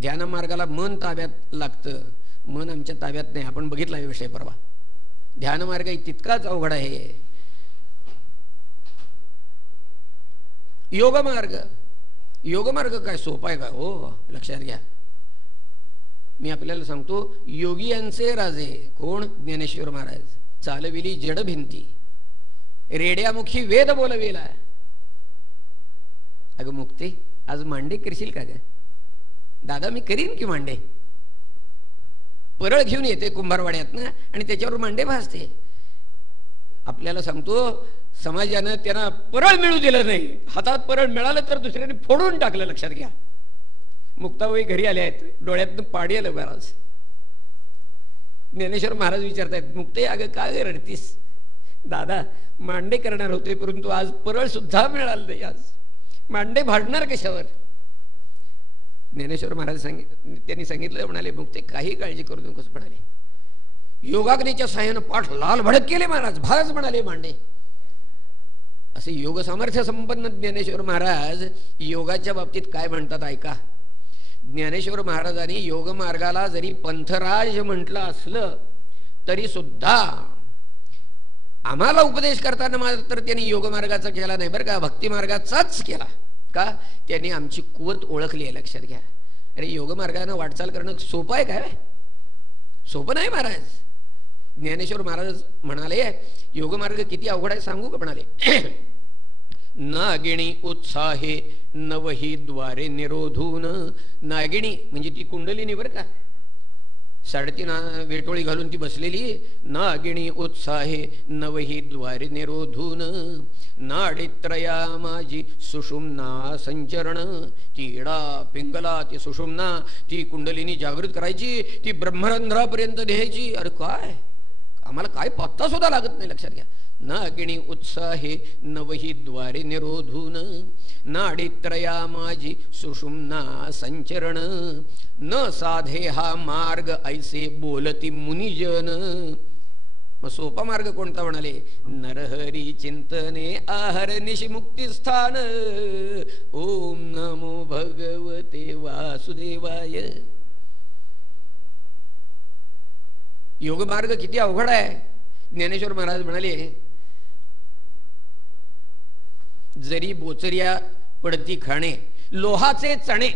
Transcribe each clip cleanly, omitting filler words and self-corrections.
ध्यान मार्गाला मन ताब्यात लागतं, मन आमच्या ताब्यात नाही. आपण बघितला विषय परवा. ध्यान मार्ग तितकाच अवघड आहे. योगमार्ग, योगमार्ग काय सोपा आहे का? हो, लक्षात घ्या. मी आपल्याला सांगतो, योगियांचे राजे कोण? ज्ञानेश्वर महाराज. चालविली जड भिंती, रेड्यामुखी वेद बोलविला. अगं मुक्ते, आज मांडे करशील का ग? दादा मी करीन की मांडे. परळ घेऊन येते कुंभारवाड्यातनं आणि त्याच्यावर मांडे भासते. आपल्याला सांगतो, समाजानं त्यांना परळ मिळू दिलं नाही. हातात परळ मिळालं तर दुसऱ्याने फोडून टाकलं. लक्षात घ्या. मुक्ताबाई घरी आल्या आहेत, डोळ्यातनं पाणी आलं महाराज. ज्ञानेश्वर महाराज विचारतायत, मुक्ते अगं काय रडतीस? दादा मांडे करणार होते, परंतु आज परळ सुद्धा मिळालं नाही. आज मांडे भाडणार कशावर? ज्ञानेश्वर महाराज त्यांनी सांगितलं, म्हणाले मुक्ते काही काळजी करू नकोस. म्हणाले योगाग्नीच्या साह्यानं पाठ लाल भडक केले महाराज. भारच म्हणाले मांडे. असे योग सामर्थ्य संपन्न ज्ञानेश्वर महाराज योगाच्या बाबतीत काय म्हणतात ऐका. ज्ञानेश्वर महाराजांनी योग मार्गाला जरी पंथराज म्हटलं असलं तरी सुद्धा आम्हाला उपदेश करताना मात्र त्यांनी योग मार्गाचा केला नाही बरं का, भक्ती मार्गाचाच केला. का? त्यांनी आमची कुवत ओळखली आहे. लक्षात घ्या. अरे योग मार्गाने वाटचाल करणं सोपं आहे काय? सोपं नाही महाराज. ज्ञानेश्वर महाराज म्हणाले योगमार्ग किती अवघड आहे सांगू का? म्हणाले नागिणी उत्साहे नवही द्वारे निरोधून. नागिणी म्हणजे ती कुंडलिनी बरं का, 3.5 वेटोळी घालून ती बसलेली. नागिणी उत्साहे नवही द्वारे निरोधून नाडीत्रया माझी सुषुम्ना संचरण. ती इडा पिंगला ती सुषुम्ना ती कुंडलिनी जागृत करायची, ती ब्रह्मरंध्रापर्यंत न्यायची. अरे काय, आम्हाला काय पत्ता सुद्धा लागत नाही. लक्षात घ्या. नागिणी उत्साहे नवही द्वारे निरोधून नाडीत्रया माझी सुषुम्ना संचरण. न साधे हा मार्ग ऐसे बोलती मुनिजन. मग सोपा मार्ग कोणता? म्हणाले नरहरी चिंतने आहर निशिमुक्ती स्थान. ओम नमो भगवते वासुदेवाय. योग मार्ग किती अवघड आहे. ज्ञानेश्वर महाराज म्हणाले जरी बोचरिया पडती खाणे लोहाचे चणे.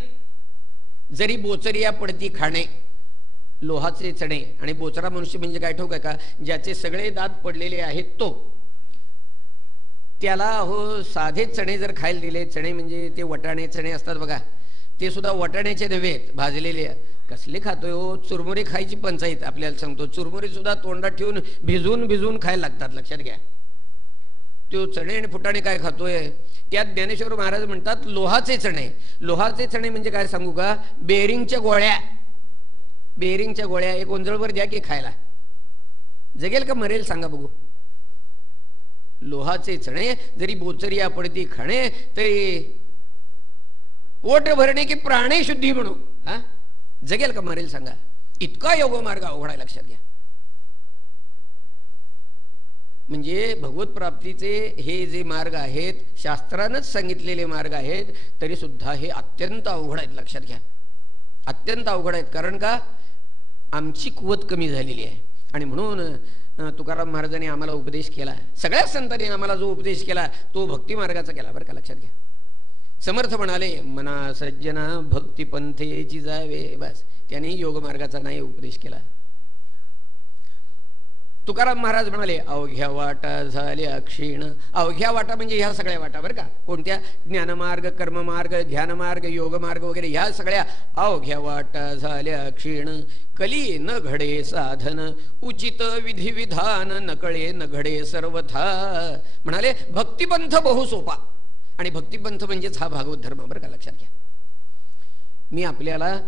जरी बोचरिया पडती खाणे लोहाचे चणे. आणि बोचरा मनुष्य म्हणजे काय ठाऊक आहे का? ज्याचे सगळे दात पडलेले आहेत तो. त्याला हो साधे चणे जर खायला दिले, चणे म्हणजे ते वटाणे चणे असतात बघा, ते सुद्धा वटाण्याचे नव्हे भाजलेले. कसले खातोय हो? चुरमुरे खायची पंचायत. आपल्याला सांगतो चुरमुरे सुद्धा तोंडात ठेवून भिजवून भिजवून खायला लागतात. लक्षात घ्या. तो चणे आणि फुटाणे काय खातोय? त्यात ज्ञानेश्वर महाराज म्हणतात लोहाचे चणे. लोहाचे चणे म्हणजे काय सांगू का? बेरिंगच्या गोळ्या. बेरिंगच्या गोळ्या एक ओंजळवर द्या की खायला. जगेल का मरेल सांगा बघू? लोहाचे चणे जरी बोचरिया पडती खाणे तरी पोट भरणे की प्राणे शुद्धी म्हणू. हा, जगेल का मरेल सांगा? इतका योग मार्ग अवघड आहे. लक्षात घ्या. म्हणजे भगवत प्राप्तीचे हे जे मार्ग आहेत शास्त्रानंच सांगितलेले मार्ग आहेत, तरी सुद्धा हे अत्यंत अवघड आहेत. लक्षात घ्या. अत्यंत अवघड आहेत. कारण का? आमची कुवत कमी झालेली आहे. आणि म्हणून तुकाराम महाराजांनी आम्हाला उपदेश केला. सगळ्या संतांनी आम्हाला जो उपदेश केला तो भक्ती मार्गाचा केला बरं का. लक्षात घ्या. समर्थ म्हणाले मना सज्जना भक्ती पंथेची जावे. बस त्याने योग मार्गाचा नाही उपदेश केला. तुकाराम महाराज म्हणाले अवघ्या वाटा झाल्या क्षीण. अवघ्या वाटा म्हणजे ह्या सगळ्या वाटा बरं का. कोणत्या? ज्ञानमार्ग, कर्ममार्ग, ध्यानमार्ग, योगमार्ग वगैरे ह्या सगळ्या अवघ्या वाटा झाल्या क्षीण. कली न घडे साधन उचित विधिविधान नकळे न घडे सर्वथा. म्हणाले भक्तिपंथ बहु सोपा. आणि भक्तिपंथ म्हणजेच हा भागवत धर्म बरं का. लक्षात घ्या. मी आपल्याला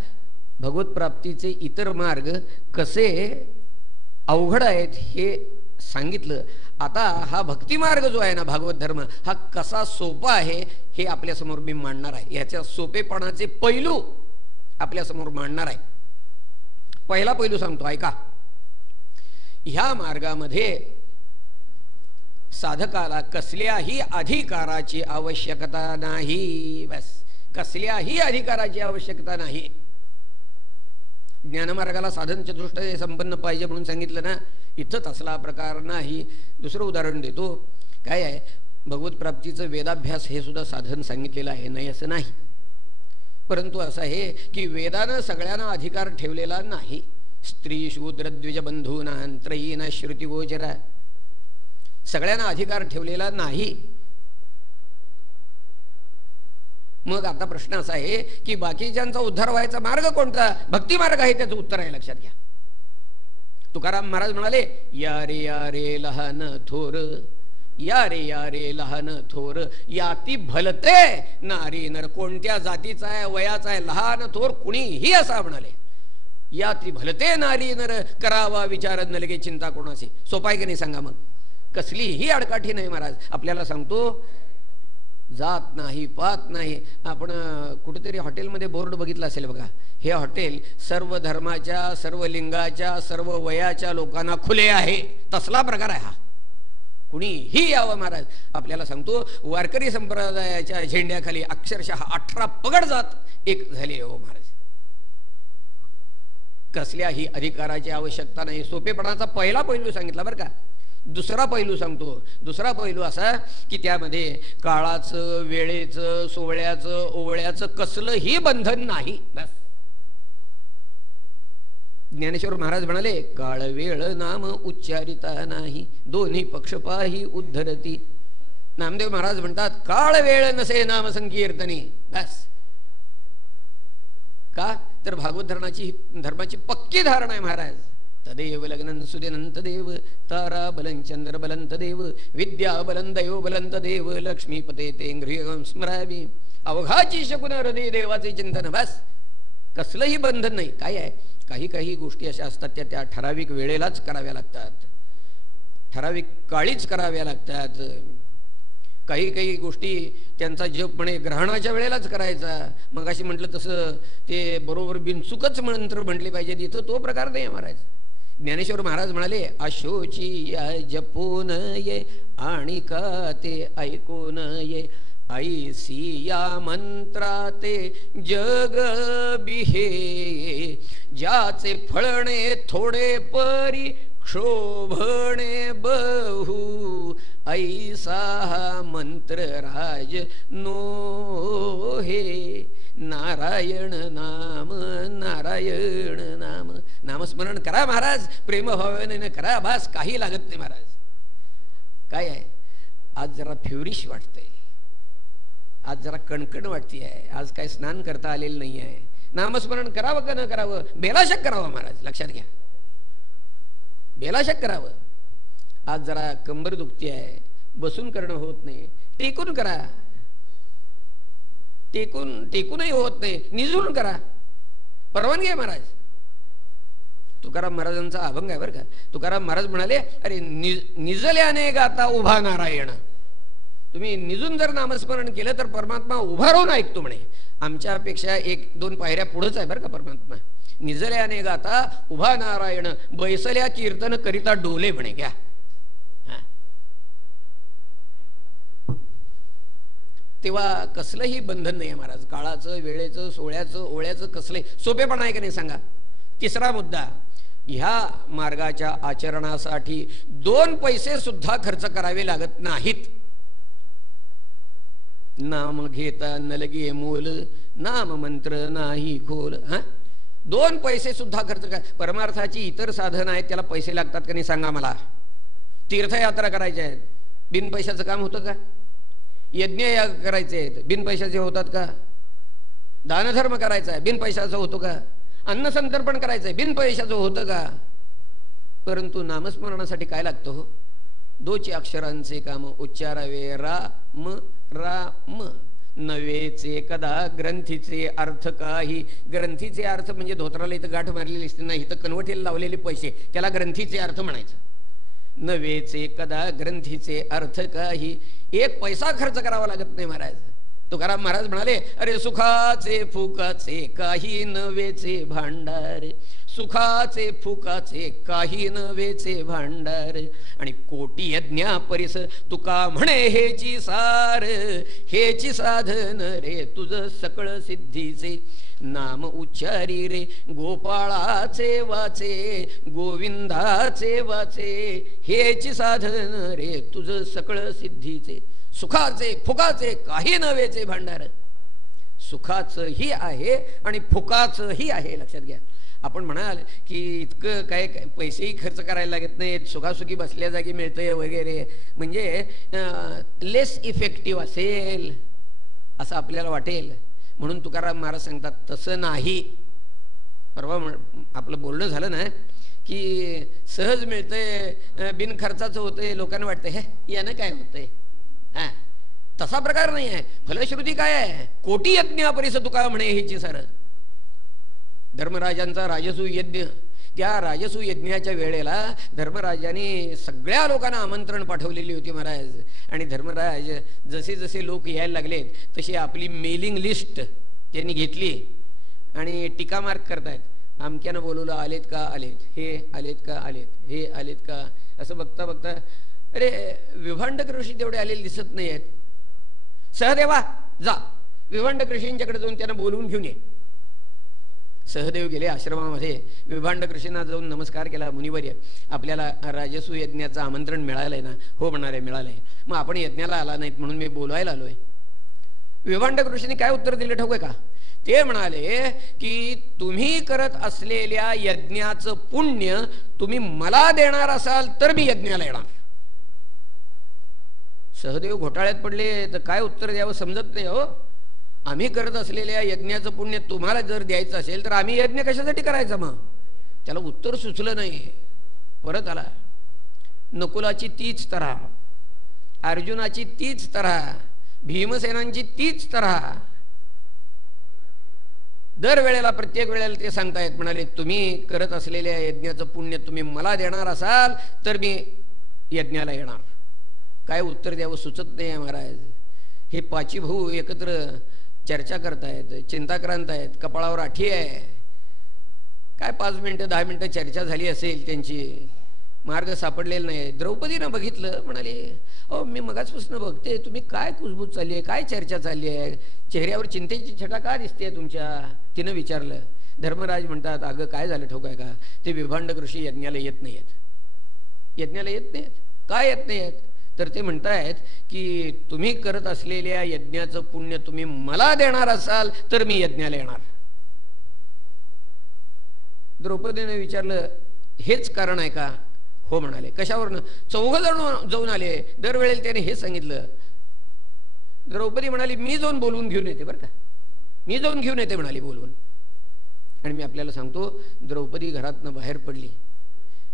भगवत प्राप्तीचे इतर मार्ग कसे अवघड आहेत हे सांगितलं. आता हा भक्ती मार्ग जो आहे ना भागवत धर्म हा कसा सोपा आहे हे आपल्यासमोर मी मांडणार आहे. याच्या सोपेपणाचे पैलू आपल्यासमोर मांडणार आहे. पहिला पैलू सांगतो ऐका. ह्या मार्गामध्ये साधकाला कसल्याही अधिकाराची आवश्यकता नाही. बस कसल्याही अधिकाराची आवश्यकता नाही. ज्ञानमार्गाला साधन चतुष्ट संपन्न पाहिजे म्हणून सांगितलं ना, इथंच असला प्रकार नाही. दुसरं उदाहरण देतो. काय आहे, भगवत प्राप्तीचं वेदाभ्यास हे सुद्धा साधन सांगितलेलं आहे, नाही असं नाही. परंतु असं आहे की वेदानं सगळ्यांना अधिकार ठेवलेला नाही. स्त्री शूद्र द्विज बंधूना त्रयीना श्रुतिगोचरा, सगळ्यांना अधिकार ठेवलेला नाही. मग आता प्रश्न असा आहे की बाकीच्यांचा उद्धार व्हायचा मार्ग कोणता? भक्ती मार्ग आहे. त्याचं उत्तर आहे, लक्षात घ्या. तुकाराम महाराज म्हणाले, या रे लहान थोर, या रे लहान थोर, याती भलते नारी नर. कोणत्या जातीचा आहे, वयाचा आहे, लहान थोर कुणीही असा म्हणाले. याती भलते नारी नर, करावा विचार न लगे चिंता कोणाशी. सोपा आहे की नाही सांगा? मग कसलीही अडकाठी नाही. महाराज आपल्याला सांगतो, जात नाही पात नाही. आपण कुठेतरी हॉटेलमध्ये बोर्ड बघितला असेल बघा, हे हॉटेल सर्व धर्माच्या, सर्व लिंगाच्या, सर्व वयाच्या लोकांना खुले आहे. तसला प्रकार आहे हा. कुणीही यावं. महाराज आपल्याला सांगतो, वारकरी संप्रदायाच्या झेंड्याखाली अक्षरशः 18 पगड जात एक झाले हो महाराज. कसल्याही अधिकाराची आवश्यकता नाही. सोपेपणाचा पहिला पैलू सांगितला बरं का. दुसरा पैलू सांगतो. दुसरा पैलू असा की त्यामध्ये काळाचं, वेळेचं, सोहळ्याचं, ओवळ्याचं कसलंही बंधन नाही. बस. ज्ञानेश्वर महाराज म्हणाले, काळ वेळ नाम उच्चारिता नाही, दोन्ही पक्ष पाही उद्धरती. नामदेव महाराज म्हणतात, काळ वेळ नसे नाम संकीर्तनी. बस. का तर भागवत धर्माची पक्की धारणा आहे महाराज. तदेव लग्न सुदिनंत देव, तारा बलं चंद्र बलंत देव, विद्या बलं दैव बलंत देव, लक्ष्मीपते ते गृह स्मरावी. अवघाची शकुन हृदय देवाचे चिंतन. बस. कसलंही बंधन नाही. काय आहे, काही गोष्टी अशा असतात त्या ठराविक वेळेलाच कराव्या लागतात, ठराविक काळीच कराव्या लागतात. काही गोष्टी त्यांचा जप म्हणे ग्रहणाच्या वेळेलाच करायचा. मग अशी म्हटलं तसं ते बरोबर बिनचुकच मंत्र म्हटले पाहिजे. इथं तो प्रकार नाही महाराज. ज्ञानेश्वर महाराज म्हणाले, अशोची या जपून ये आणि का ते ऐकून ये, ऐसी या मंत्राते जग बिहे, ज्याचे फळणे थोडे परी क्षोभणे बहु, ऐसा मंत्र राज नो हे. नारायण नाम, नारायण नाम. नामस्मरण करा महाराज, प्रेमभावाने करा. बस. काही लागत नाही महाराज. काय आहे, आज जरा फ्युरिश वाटतंय, आज जरा कणकण वाटती आहे, आज काय स्नान करता आलेलं नाही आहे. नामस्मरण करावं का न करावं? बेलाशक करावं महाराज, लक्षात घ्या. बेलाशक करावं. आज जरा कंबर दुखती आहे, बसून करणं होत नाही, टेकून करा. टेकूनही होत नाही, निजून करा. परवानगी आहे महाराज. तुकाराम महाराजांचा अभंग आहे बरं का. तुकाराम महाराज म्हणाले, अरे निजल्याने गाता उभा नारायण. तुम्ही निजून जर नामस्मरण केलं तर परमात्मा उभा राहून ऐकतो म्हणे. आमच्यापेक्षा 1-2 पायऱ्या पुढेच आहे बरं का परमात्मा. निजल्याने गाता उभा नारायण, बैसल्या कीर्तन करिता डोले म्हणे. घ्या. तेव्हा कसलंही बंधन नाही महाराज. काळाचं, वेळेचं, सोहळ्याचं, ओळ्याचं कसलंही सोपेपणा आहे का नाही सांगा. तिसरा मुद्दा, ह्या मार्गाच्या आचरणासाठी 2 पैसे सुद्धा खर्च करावे लागत नाहीत. नाम घेता न लगे मोल, नाम मंत्र नाही खोल. 2 पैसे सुद्धा खर्च करा. परमार्थाची इतर साधनं आहेत, त्याला पैसे लागतात का नाही सांगा मला. तीर्थयात्रा करायच्या आहेत, बिन पैशाचं काम होतं का? यज्ञ करायचे आहेत, बिन पैशाचे होतात का? दानधर्म करायचा आहे, बिन पैशाचं होतो का? अन्नसंतर्पण करायचंय, बिन पैशाचं होतं का? परंतु नामस्मरणासाठी काय लागतं हो? 2 अक्षरांचे काम उच्चारावे. राम राम. नवेचे कदा ग्रंथीचे अर्थ काही. ग्रंथीचे अर्थ म्हणजे धोत्राला इथं गाठ मारलेली असते ना, इथं कन्वर्टीला लावलेले पैसे, त्याला ग्रंथीचे अर्थ म्हणायचं. नवेचे कदा ग्रंथीचे अर्थ काही. 1 पैसा खर्च करावा लागत नाही महाराज. तुकाराम महाराज म्हणाले, अरे सुखाचे फुकाचे काही नवेचे भांडार, सुखाचे फुकाचे काही नवेचे भांडार, आणि कोटी यज्ञा परिस तुका म्हणे हेची सार, हेची साधन रे तुझ सकळ सिद्धीचे, नाम उच्चारी रे गोपाळाचे वाचे, गोविंदाचे वाचे, हेची साधन रे तुझ सकळ सिद्धीचे. सुखाचे फुकाचे काही नवेचे भांडार, सुखाचंही आहे आणि फुकाचंही आहे. लक्षात घ्या. आपण म्हणाल की इतकं काय पैसेही खर्च करायला लागत नाहीत, सुखासुखी बसल्या जागी मिळतंय वगैरे, म्हणजे लेस इफेक्टिव्ह असेल असं आपल्याला वाटेल. म्हणून तुकाराम महाराज सांगतात तसं नाही. परवा आपलं बोलणं झालं ना की सहज मिळतंय, बिनखर्चाचं होतंय, लोकांना वाटतं हे यानं काय होतंय. हा, तसा प्रकार नाही आहे. फलश्रुती काय आहे, कोटी यज्ञापरिस तुका म्हणे हेची सार. धर्मराजांचा राजसूय यज्ञ, त्या राजसूय यज्ञाच्या वेळेला धर्मराजाने सगळ्या लोकांना आमंत्रण पाठवलेली होती महाराज. आणि धर्मराज जसे जसे लोक यायला लागलेत तशी आपली मेलिंग लिस्ट त्यांनी घेतली आणि टीका मार्क करतायत. अमक्यानं बोलवलं, आलेत का आलेत, हे आलेत का आलेत, हे आलेत का. असं बघता बघता अरे विभांडक ऋषी तेवढे आलेले दिसत नाही आहेत. सहदेवा जा विभांडक ऋषींच्याकडे जाऊन त्यांना बोलवून घेऊन ये. सहदेव गेले आश्रमामध्ये, विभांडक ऋषींना जाऊन नमस्कार केला. मुनिवर्य, आपल्याला राजसूय यज्ञाचं आमंत्रण मिळालंय ना. हो म्हणाले, मिळालंय. मग आपण यज्ञाला आला नाहीत म्हणून मी बोलवायला आलोय. विभांडक ऋषींनी काय उत्तर दिले ठाऊक आहे का. ते म्हणाले की तुम्ही करत असलेल्या यज्ञाचं पुण्य तुम्ही मला देणार असाल तर मी यज्ञाला येणार. सहदेव घोटाळ्यात पडले, तर काय उत्तर द्यावं समजत नाही. हो, आम्ही करत असलेल्या यज्ञाचं पुण्य तुम्हाला जर द्यायचं असेल तर आम्ही यज्ञ कशासाठी करायचा. मग त्याला उत्तर सुचलं नाही. परत आला. नकुलाची तीच तऱ्हा, अर्जुनाची तीच तऱ्हा, भीमसेनांची तीच तऱ्हा. दरवेळेला प्रत्येक वेळेला ते सांगतायत. म्हणाले तुम्ही करत असलेल्या यज्ञाचं पुण्य तुम्ही मला देणार असाल तर मी यज्ञाला येणार. काय उत्तर द्यावं सुचत नाही महाराज. हे पाची भाऊ एकत्र चर्चा करतायत, चिंताक्रांत आहेत, कपाळावर आठी आहे. काय 5 मिनिटं 10 मिनिटं चर्चा झाली असेल त्यांची, मार्ग सापडलेला नाही. द्रौपदीनं बघितलं, म्हणाले अहो मी मगाचपासून बघते तुम्ही काय कुजबूज चालली आहे, काय चर्चा चालली आहे, चेहऱ्यावर चिंतेची छटा का दिसते तुमच्या. तिनं विचारलं. धर्मराज म्हणतात अगं काय झालं ठाऊक आहे का, ते विभांडक ऋषी यज्ञाला येत नाहीयेत. यज्ञाला येत नाहीत. काय येत नाहीयेत तर ते म्हणतायत की तुम्ही करत असलेल्या यज्ञाचं पुण्य तुम्ही मला देणार असाल तर मी यज्ञाला येणार. द्रौपदीने विचारलं हेच कारण आहे का. हो म्हणाले. कशावरनं. 4 जण जाऊन आले. दरवेळेला त्याने हे सांगितलं. द्रौपदी म्हणाली मी जाऊन बोलवून घेऊन येते बरं का, मी जाऊन घेऊन येते म्हणाली बोलवून. आणि मी आपल्याला सांगतो द्रौपदी घरातनं बाहेर पडली,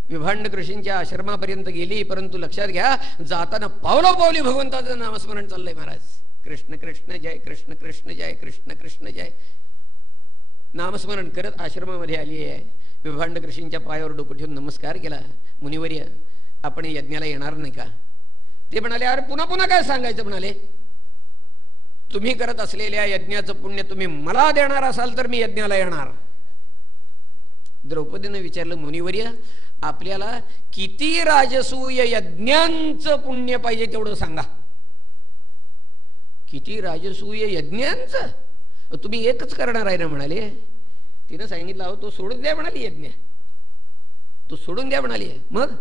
विभांडक ऋषींच्या आश्रमापर्यंत गेली. परंतु लक्षात घ्या जाताना पावलोपावली भगवंताचं नामस्मरण चाललंय महाराज. कृष्ण कृष्ण जय, कृष्ण कृष्ण जय, कृष्ण कृष्ण जय नामस्मरण करत आश्रमामध्ये आली आहे. विभांडक ऋषींच्या पायावर डोकं ठेवून नमस्कार केला. मुनिवर्य आपण यज्ञाला येणार नाही का. ते म्हणाले अरे पुन्हा पुन्हा काय सांगायचं. म्हणाले तुम्ही करत असलेल्या यज्ञाचं पुण्य तुम्ही मला देणार असाल तर मी यज्ञाला येणार. द्रौपदीनं विचारलं मुनिवर्य आपल्याला किती राजसूय यज्ञांचं पुण्य पाहिजे तेवढं सांगा. किती राजसूय यज्ञांचं. तुम्ही एकच करणार आहे ना म्हणाले. तिनं सांगितलं अहो तो सोडून द्या म्हणाली यज्ञ, तो सोडून द्या म्हणाली. मग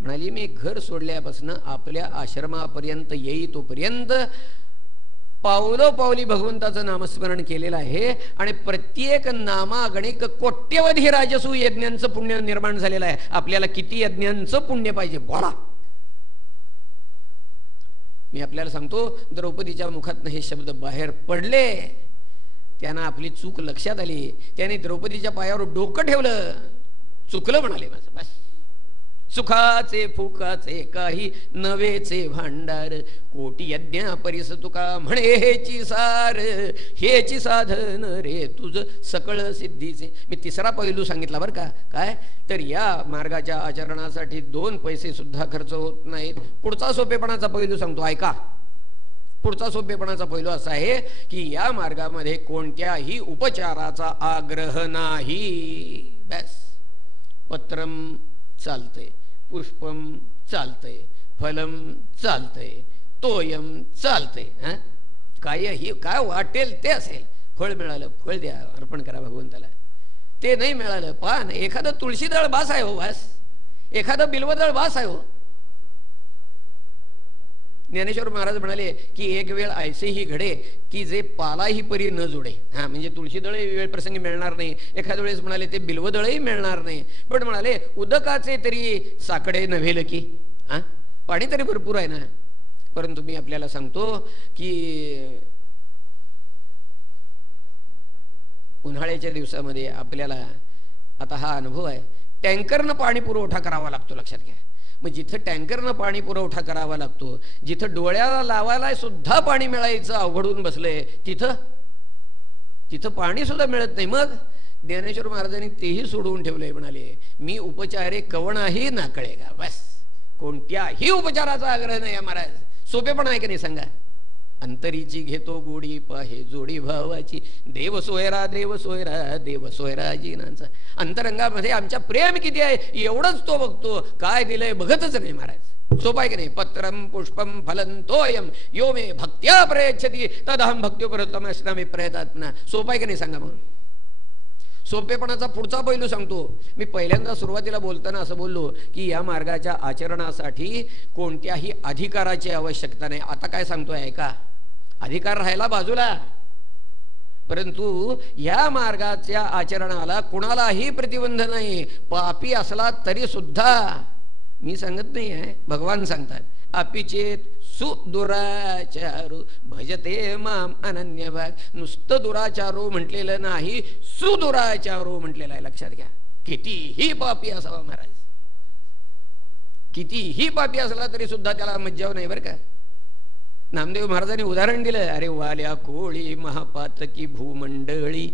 म्हणाली मी घर सोडल्यापासून आपल्या आश्रमापर्यंत येई तोपर्यंत पावलोपावली भगवंताचं नामस्मरण केलेलं आहे आणि प्रत्येक नामागणिक कोट्यवधी राजसूय यज्ञांचं पुण्य निर्माण झालेलं आहे. आपल्याला किती यज्ञांचं पुण्य पाहिजे बोला. मी आपल्याला सांगतो द्रौपदीच्या मुखातनं हे शब्द बाहेर पडले. त्यांना आपली चूक लक्षात आली. त्याने द्रौपदीच्या पायावर डोकं ठेवलं. चुकलं म्हणाले माझं. बस सुखाचे फुकाचे काही नवेचे भांडार, कोटी यज्ञा परिस तुका म्हणे हेची सार, हेची साधन रे तुझ सकळ सिद्धीचे. मी तिसरा पैलू सांगितला बरं का. काय तर या मार्गाच्या आचरणासाठी 2 पैसे सुद्धा खर्च होत नाहीत. पुढचा सोपेपणाचा पैलू सांगतो ऐका. पुढचा सोपेपणाचा पैलू असा आहे की या मार्गामध्ये कोणत्याही उपचाराचा आग्रह नाही. बस. पत्रम चालतंय, पुष्पम चालतंय, फलम चालतंय, तोयम चालतंय. काही काय वाटेल ते असेल. फळ मिळालं फळ द्या, अर्पण करा भगवंताला. ते नाही मिळालं पान, एखादं तुळशी दळ बास आहे हो, बास. एखादं बिल्वदळ बास आहे हो. ज्ञानेश्वर महाराज म्हणाले की एक वेळ ऐसे ही घडे की जे पालाही परी न जोडे. म्हणजे तुळशीदळही वेळ प्रसंगी मिळणार नाही. एखाद्या वेळेस म्हणाले ते बिल्वदळही मिळणार नाही. पण म्हणाले उदकाचे तरी साकडे नव्हेल की. पाणी तरी भरपूर आहे ना. परंतु मी आपल्याला सांगतो की उन्हाळ्याच्या दिवसामध्ये आपल्याला आता हा अनुभव आहे, टँकरनं पाणी पुरवठा करावा लागतो. लक्षात घ्या. मग जिथं टँकरनं पाणी पुरवठा करावा लागतो, जिथं डोळ्याला लावायला सुद्धा पाणी मिळायचं अवघडून बसलंय, तिथं पाणी सुद्धा मिळत नाही. मग ज्ञानेश्वर महाराजांनी तेही सोडवून ठेवलंय. म्हणाले मी उपचारे कवणाही ना कळेगा. बस. कोणत्याही उपचाराचा आग्रह नाही महाराज. सोपे पण आहे की नाही सांगा. अंतरीची घेतो गोडी पाहे जोडी भावाची, देव सोयरा देव सोयरा देव सोयरा जीनांचा. अंतरंगामध्ये आमच्या प्रेम किती आहे एवढंच तो बघतो, काय दिलंय बघतच नाही महाराज. सोपा आहे की नाही. पत्रम पुष्पम फलं तोयम यो मे भक्त्या प्रयच्छति तदहम भक्त्योपरोत्तमश्नामी प्रयतात्मना. सोपा आहे की नाही सांगा. मग सोपेपणाचा पुढचा पैलू सांगतो. मी पहिल्यांदा सुरुवातीला बोलताना असं बोललो की या मार्गाच्या आचरणासाठी कोणत्याही अधिकाराची आवश्यकता नाही. आता काय सांगतोय ऐका. अधिकार राहायला बाजूला, परंतु या मार्गाच्या आचरणाला कुणालाही प्रतिबंध नाही. पापी असला तरी सुद्धा, मी सांगत नाही आहे, भगवान सांगतात, अपिचेत सुदुराचारू भजते माम अनन्य भाग. नुसतं दुराचारो म्हटलेलं नाही, सुदुराचारो म्हटलेलं आहे. लक्षात घ्या. कितीही पापी असावा महाराज, कितीही पापी असला तरी सुद्धा त्याला मज्जाव नाही बरं का. नामदेव महाराजांनी उदाहरण दिलं. अरे वाल्या कोळी महापातकी भूमंडळी,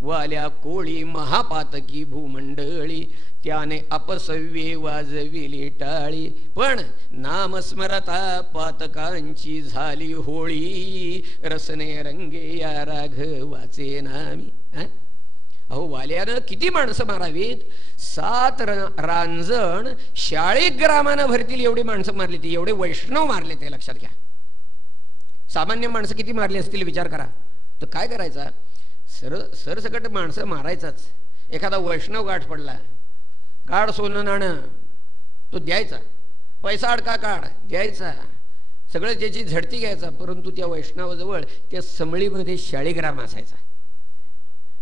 वाल्या कोळी महापातकी भूमंडळी, त्याने अपसव्ये वाजविली टाळी, पण नामस्मरता पातकांची झाली होळी, रसने रंगे या राघवाचे नामी. अहो वाल्यानं किती माणसं मारावीत. 7 रांजण शाळीग्रामानं भरतील एवढी माणसं मारली ती, एवढे वैष्णव मारले ते. लक्षात घ्या. सामान्य माणसं किती मारली असतील विचार करा. तर काय करायचा, सरसकट माणसं मारायचाच. एखादा वैष्णव गाठ पडला, काढ सोनं नाणं, तो द्यायचा. पैसा अडका काढ द्यायचा. सगळं त्याची झडती घ्यायचा. परंतु त्या वैष्णवाजवळ त्या समळीमध्ये शाळीग्राम असायचा.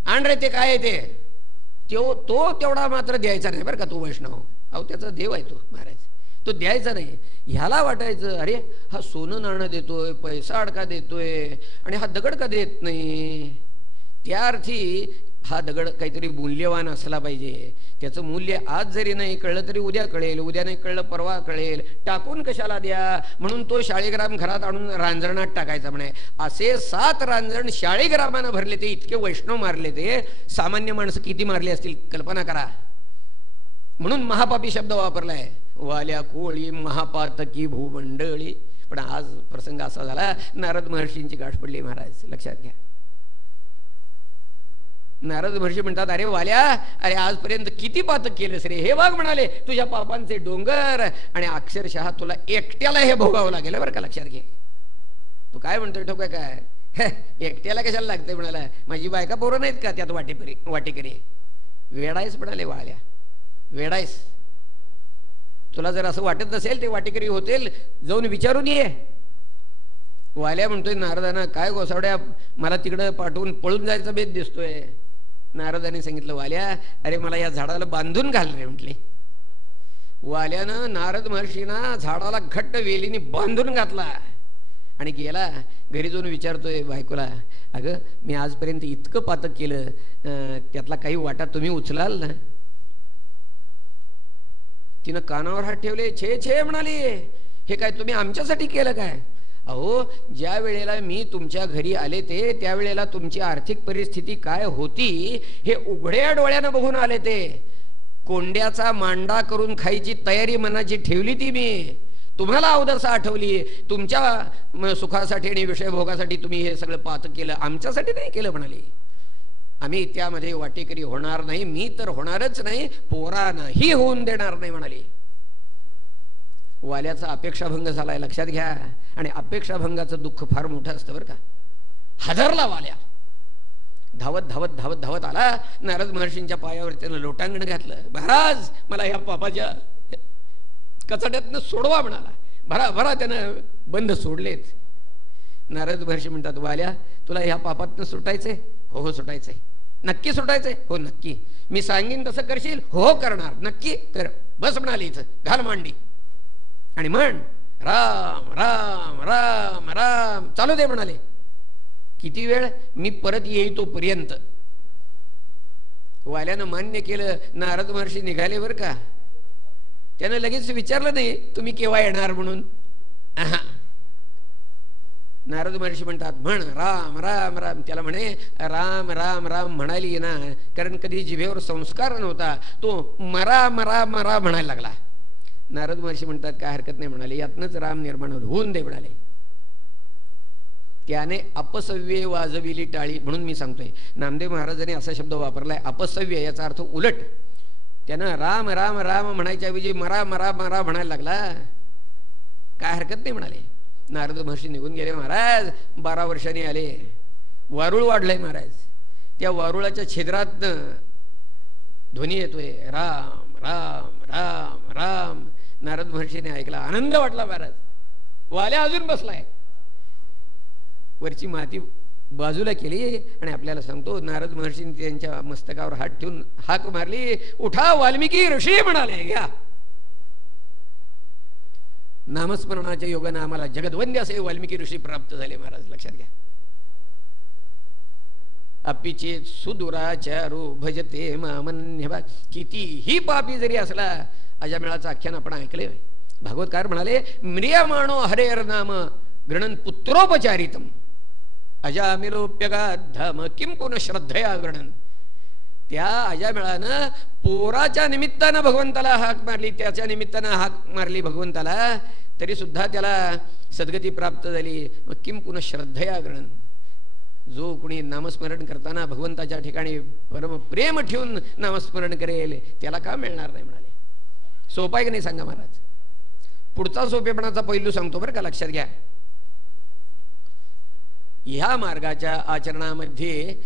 आण रे ते काय आहे ते, तो तेवढा मात्र द्यायचा नाही बरं का. तो वैष्णव, अहो त्याचा देव आहे तो महाराज, तो द्यायचा नाही. ह्याला वाटायचं अरे हा सोनं नाणं देतोय, पैसा अडका देतोय, आणि हा दगड का देत नाही. त्या अर्थी हा दगड काहीतरी मूल्यवान असला पाहिजे. त्याचं मूल्य आज जरी नाही कळलं तरी उद्या कळेल, उद्या नाही कळलं परवा कळेल. टाकून कशाला द्या. म्हणून तो शाळीग्राम घरात आणून रांजणात टाकायचा. म्हणे असे 7 रांजण शाळीग्रामानं भरले ते. इतके वैष्णव मारले ते. सामान्य माणसं किती मारली असतील कल्पना करा. म्हणून महापापी शब्द वापरलाय. वाल्या कोळी महापातकी भूमंडळी. पण आज प्रसंग असा झाला, नारद महर्षींची गाठ पडली महाराज. लक्षात घ्या. नारद महर्षी म्हणतात अरे वाल्या, अरे आजपर्यंत किती पातक केलंस रे. हे वाघ म्हणाले तुझ्या पापांचे डोंगर, आणि अक्षरशः तुला एकट्याला हे भोगावं लागेल बरं का. लक्षात घे. तू काय म्हणतोय ठोका काय, एकट्याला कशाला लागतंय म्हणाला. माझी बायका पोरं नाहीत का त्यात वाटेकरी. वेडायस म्हणाले वाल्या, वेडायस. तुला जर असं वाटत नसेल ते वाटेकरी होतील, जाऊन विचारून ये. वाल्या म्हणतोय नारदांना, काय गोसावड्या मला तिकडं पाठवून पळून जायचा बेत दिसतोय. नारदाने सांगितलं वाल्या, अरे मला या झाडाला बांधून घाल रे म्हटले. वाल्यानं नारद महर्षींना झाडाला घट्ट वेलीने बांधून घातला आणि गेला. घरी जाऊन विचारतोय बायकोला, अगं मी आजपर्यंत इतकं पातक केलं, त्यातला काही वाटा तुम्ही उचलाल ना. तिनं कानावर हात ठेवले. छे छे म्हणाली, हे काय तुम्ही आमच्यासाठी केलं काय. अहो ज्या वेळेला मी तुमच्या घरी आले ते त्यावेळेला तुमची आर्थिक परिस्थिती काय होती हे उघड्या डोळ्यानं बघून आले ते. कोंड्याचा मांडा करून खायची तयारी मनाची ठेवली ती मी. तुम्हाला अवदसा आठवली, तुमच्या सुखासाठी आणि विषयभोगासाठी तुम्ही हे सगळं पात केलं, आमच्यासाठी नाही केलं म्हणाले. आम्ही त्यामध्ये वाटेकरी होणार नाही, मी तर होणारच नाही, पोरांनाही होऊन देणार नाही म्हणाले. वाल्याचा अपेक्षाभंग झालाय, लक्षात घ्या. आणि अपेक्षाभंगाचं दुःख फार मोठं असतं बरं का. हादरला वाल्या, धावत धावत धावत धावत आला, नारद महर्षींच्या पायावर त्यानं लोटांगण घातलं. महाराज मला या पापाच्या कचाट्यातनं सोडवा म्हणाला. भरा भरा त्यानं बंध सोडलेत. नारद महर्षी म्हणतात, वाल्या तुला ह्या पापातनं सुटायचंय? हो हो सुटायचंय. नक्की सुटायचंय? हो नक्की. मी सांगेन तसं करशील? हो करणार. नक्की? तर बस म्हणाले इथं, घाल मांडी आणि म्हण राम राम राम राम. चालू दे म्हणाले. किती वेळ? मी परत येई तोपर्यंत. वाल्यानं मान्य केलं. नारद महर्षी निघाले बरं का. त्यानं लगेच विचारलं नाही तुम्ही केव्हा येणार म्हणून. नारद महर्षी म्हणतात, म्हण राम राम राम. त्याला म्हणे राम राम राम म्हणाली ना, कारण कधी जिभेवर संस्कार नव्हता, तो मरा मरा मरा म्हणायला लागला. नारद महर्षी म्हणतात, काय हरकत नाही म्हणाले, यातनंच राम निर्माण होऊन दे म्हणाले. त्याने अपसव्य वाजविली टाळी. म्हणून मी सांगतोय, नामदेव महाराजांनी असा शब्द वापरलाय अपसव्य, याचा अर्थ उलट. त्यानं राम राम राम म्हणायच्या ऐवजी मरा मरा मरा म्हणायला लागला. काय हरकत नाही म्हणाले. नारद महर्षी निघून गेले. महाराज 12 वर्षांनी आले. वारुळ वाढलंय महाराज. त्या वारुळाच्या छिद्रातनं ध्वनी येतोय राम राम राम राम. नारद महर्षीने ऐकला, आनंद वाटला महाराज. वाल्या अजून बसलाय. वरची माती बाजूला केली आणि आपल्याला सांगतो, नारद महर्षीने त्यांच्या मस्तकावर हात ठेवून हाक मारली, उठा वाल्मिकी ऋषी म्हणाले. घ्या नामस्मरणाच्या योगाने आम्हाला जगद्वंद्य असे वाल्मिकी ऋषी प्राप्त झाले महाराज. लक्षात घ्या. अपिचे सुदुराचारो भजते मामन्यवा. कितीही पापी जरी असला, अजामेळाचं आख्यान आपण ऐकले. भागवतकार म्हणाले, म्रियमाणो हरेर नाम गृणन पुत्रोपचारितम अजामिलोप्यगाधाम किम पुनः श्रद्धया गृणन. त्या अजामेळानं पोराच्या निमित्तानं भगवंताला हाक मारली, त्याच्या निमित्तानं हाक मारली भगवंताला, तरी सुद्धा त्याला सद्गती प्राप्त झाली. मग किम पुनः श्रद्धया गृणन. जो कुणी नामस्मरण करताना भगवंताच्या ठिकाणी परम प्रेम ठेवून नामस्मरण करेल, त्याला का मिळणार नाही म्हणाले. सोपा आहे की नाही सांगा महाराज. पुढचा सोपेपणाचा पैलू सांगतो बरं का, लक्षात घ्या. ह्या मार्गाच्या आचरणामध्ये,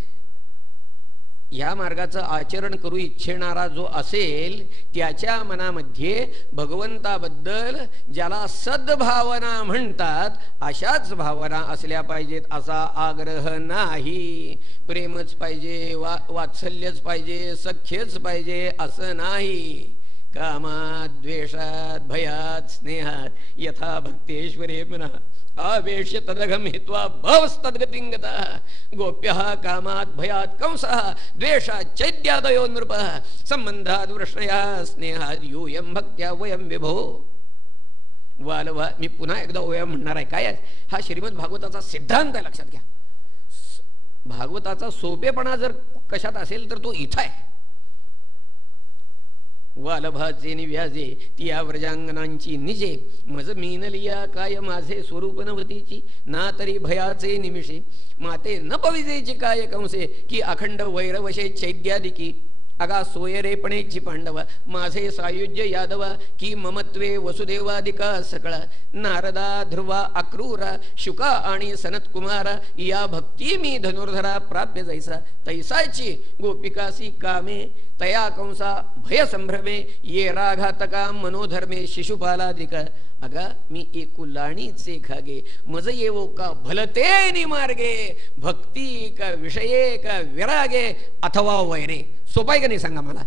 ह्या मार्गाचं आचरण करू इच्छिणारा जो असेल, त्याच्या मनामध्ये भगवंताबद्दल ज्याला सद्भावना म्हणतात अशाच भावना असल्या पाहिजेत असा आग्रह नाही. प्रेमच पाहिजे, वात्सल्यच पाहिजे, सख्यच पाहिजे असं नाही. कामात द्वेषात भयात स्नेहात यथा भक्तेश्वरे मना आवेश्य तदघम हित्वा भवस्तद्गतिंगता. गोप्यः कामात भयात कंसः द्वेषात चैद्यादयो नृपः संबंधात वृष्णया स्नेहात यूयं भक्त्या वयं विभो. वालवा. मी पुन्हा एकदा वयं म्हणणार आहे. काय हा श्रीमद भागवताचा सिद्धांत आहे, लक्षात घ्या. भागवताचा सोपेपणा जर कशात असेल तर तो इथं आहे. वालभाचे निव्याजे तिया व्रजांगणांची निजे मज मीनलिया काय माझे स्वरूप नवतीची ना तरी भयाचे निमिषे माते न पविजेची काय कंसे की अखंड वैरवशे चैद्यादिकी अगा सोयरेपणेची पांडवा माझे सायुज्य यादवा की ममत्वे वसुदेवादिका सकळा नारदा ध्रुवा अक्रूरा शुका आणि सनतकुमारा या भक्ती मी धनुर्धरा प्राप्य जैसा तैसाची गोपिकासी कामे तया कंसा भय संभ्रमे ये राघातका मनोधर्मे शिशुपालादिका अगा मी एकुलाणीचे खागे मज येवो का भलते नि मार्गे भक्ती का विषये का विरागे अथवा वैरे. सोपा आहे का नाही सांगा मला.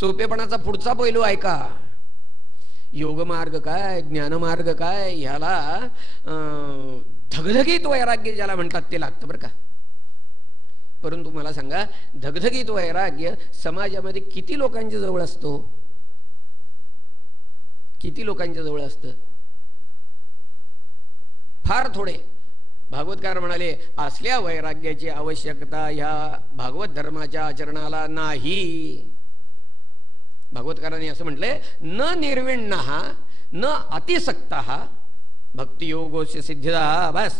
सोपेपणाचा पुढचा पैलू ऐका. योगमार्ग काय, ज्ञानमार्ग काय, ह्याला धगधगीत वैराग्य ज्याला म्हणतात ते लागतं बरं का. परंतु मला सांगा, धगधगीत वैराग्य समाजामध्ये किती लोकांच्या जवळ असतो? किती लोकांच्या जवळ असतं? फार थोडे. भागवतकार म्हणाले, असल्या वैराग्याची आवश्यकता ह्या भागवत धर्माच्या आचरणाला नाही. भागवतकारांनी असं म्हटलंय, न निर्विण्णः न अतिसक्त भक्तियोगोस्य सिद्धिदा, बस.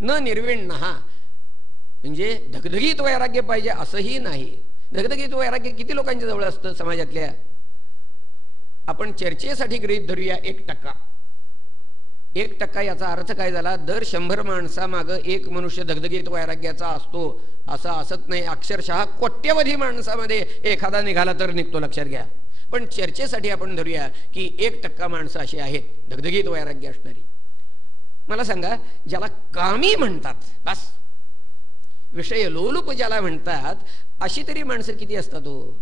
न निर्विण्ण, म्हणजे धगधगीत वैराग्य पाहिजे असंही नाही. धगधगीत वैराग्य किती लोकांच्या जवळ असतं समाजातल्या? आपण चर्चेसाठी गृहीत धरूया 1%. 1% याचा अर्थ काय झाला? दर 100 माणसामागं एक मनुष्य धगधगीत वैराग्याचा असतो असं असत नाही. अक्षरशः कोट्यवधी माणसामध्ये एखादा निघाला तर निघतो, लक्षात घ्या. पण चर्चेसाठी आपण धरूया की 1% माणसं अशी आहेत धगधगीत वैराग्य असणारी. मला सांगा, ज्याला कामी म्हणतात, बस विषय लोलुप ज्याला म्हणतात, अशी तरी माणसं किती असतात हो?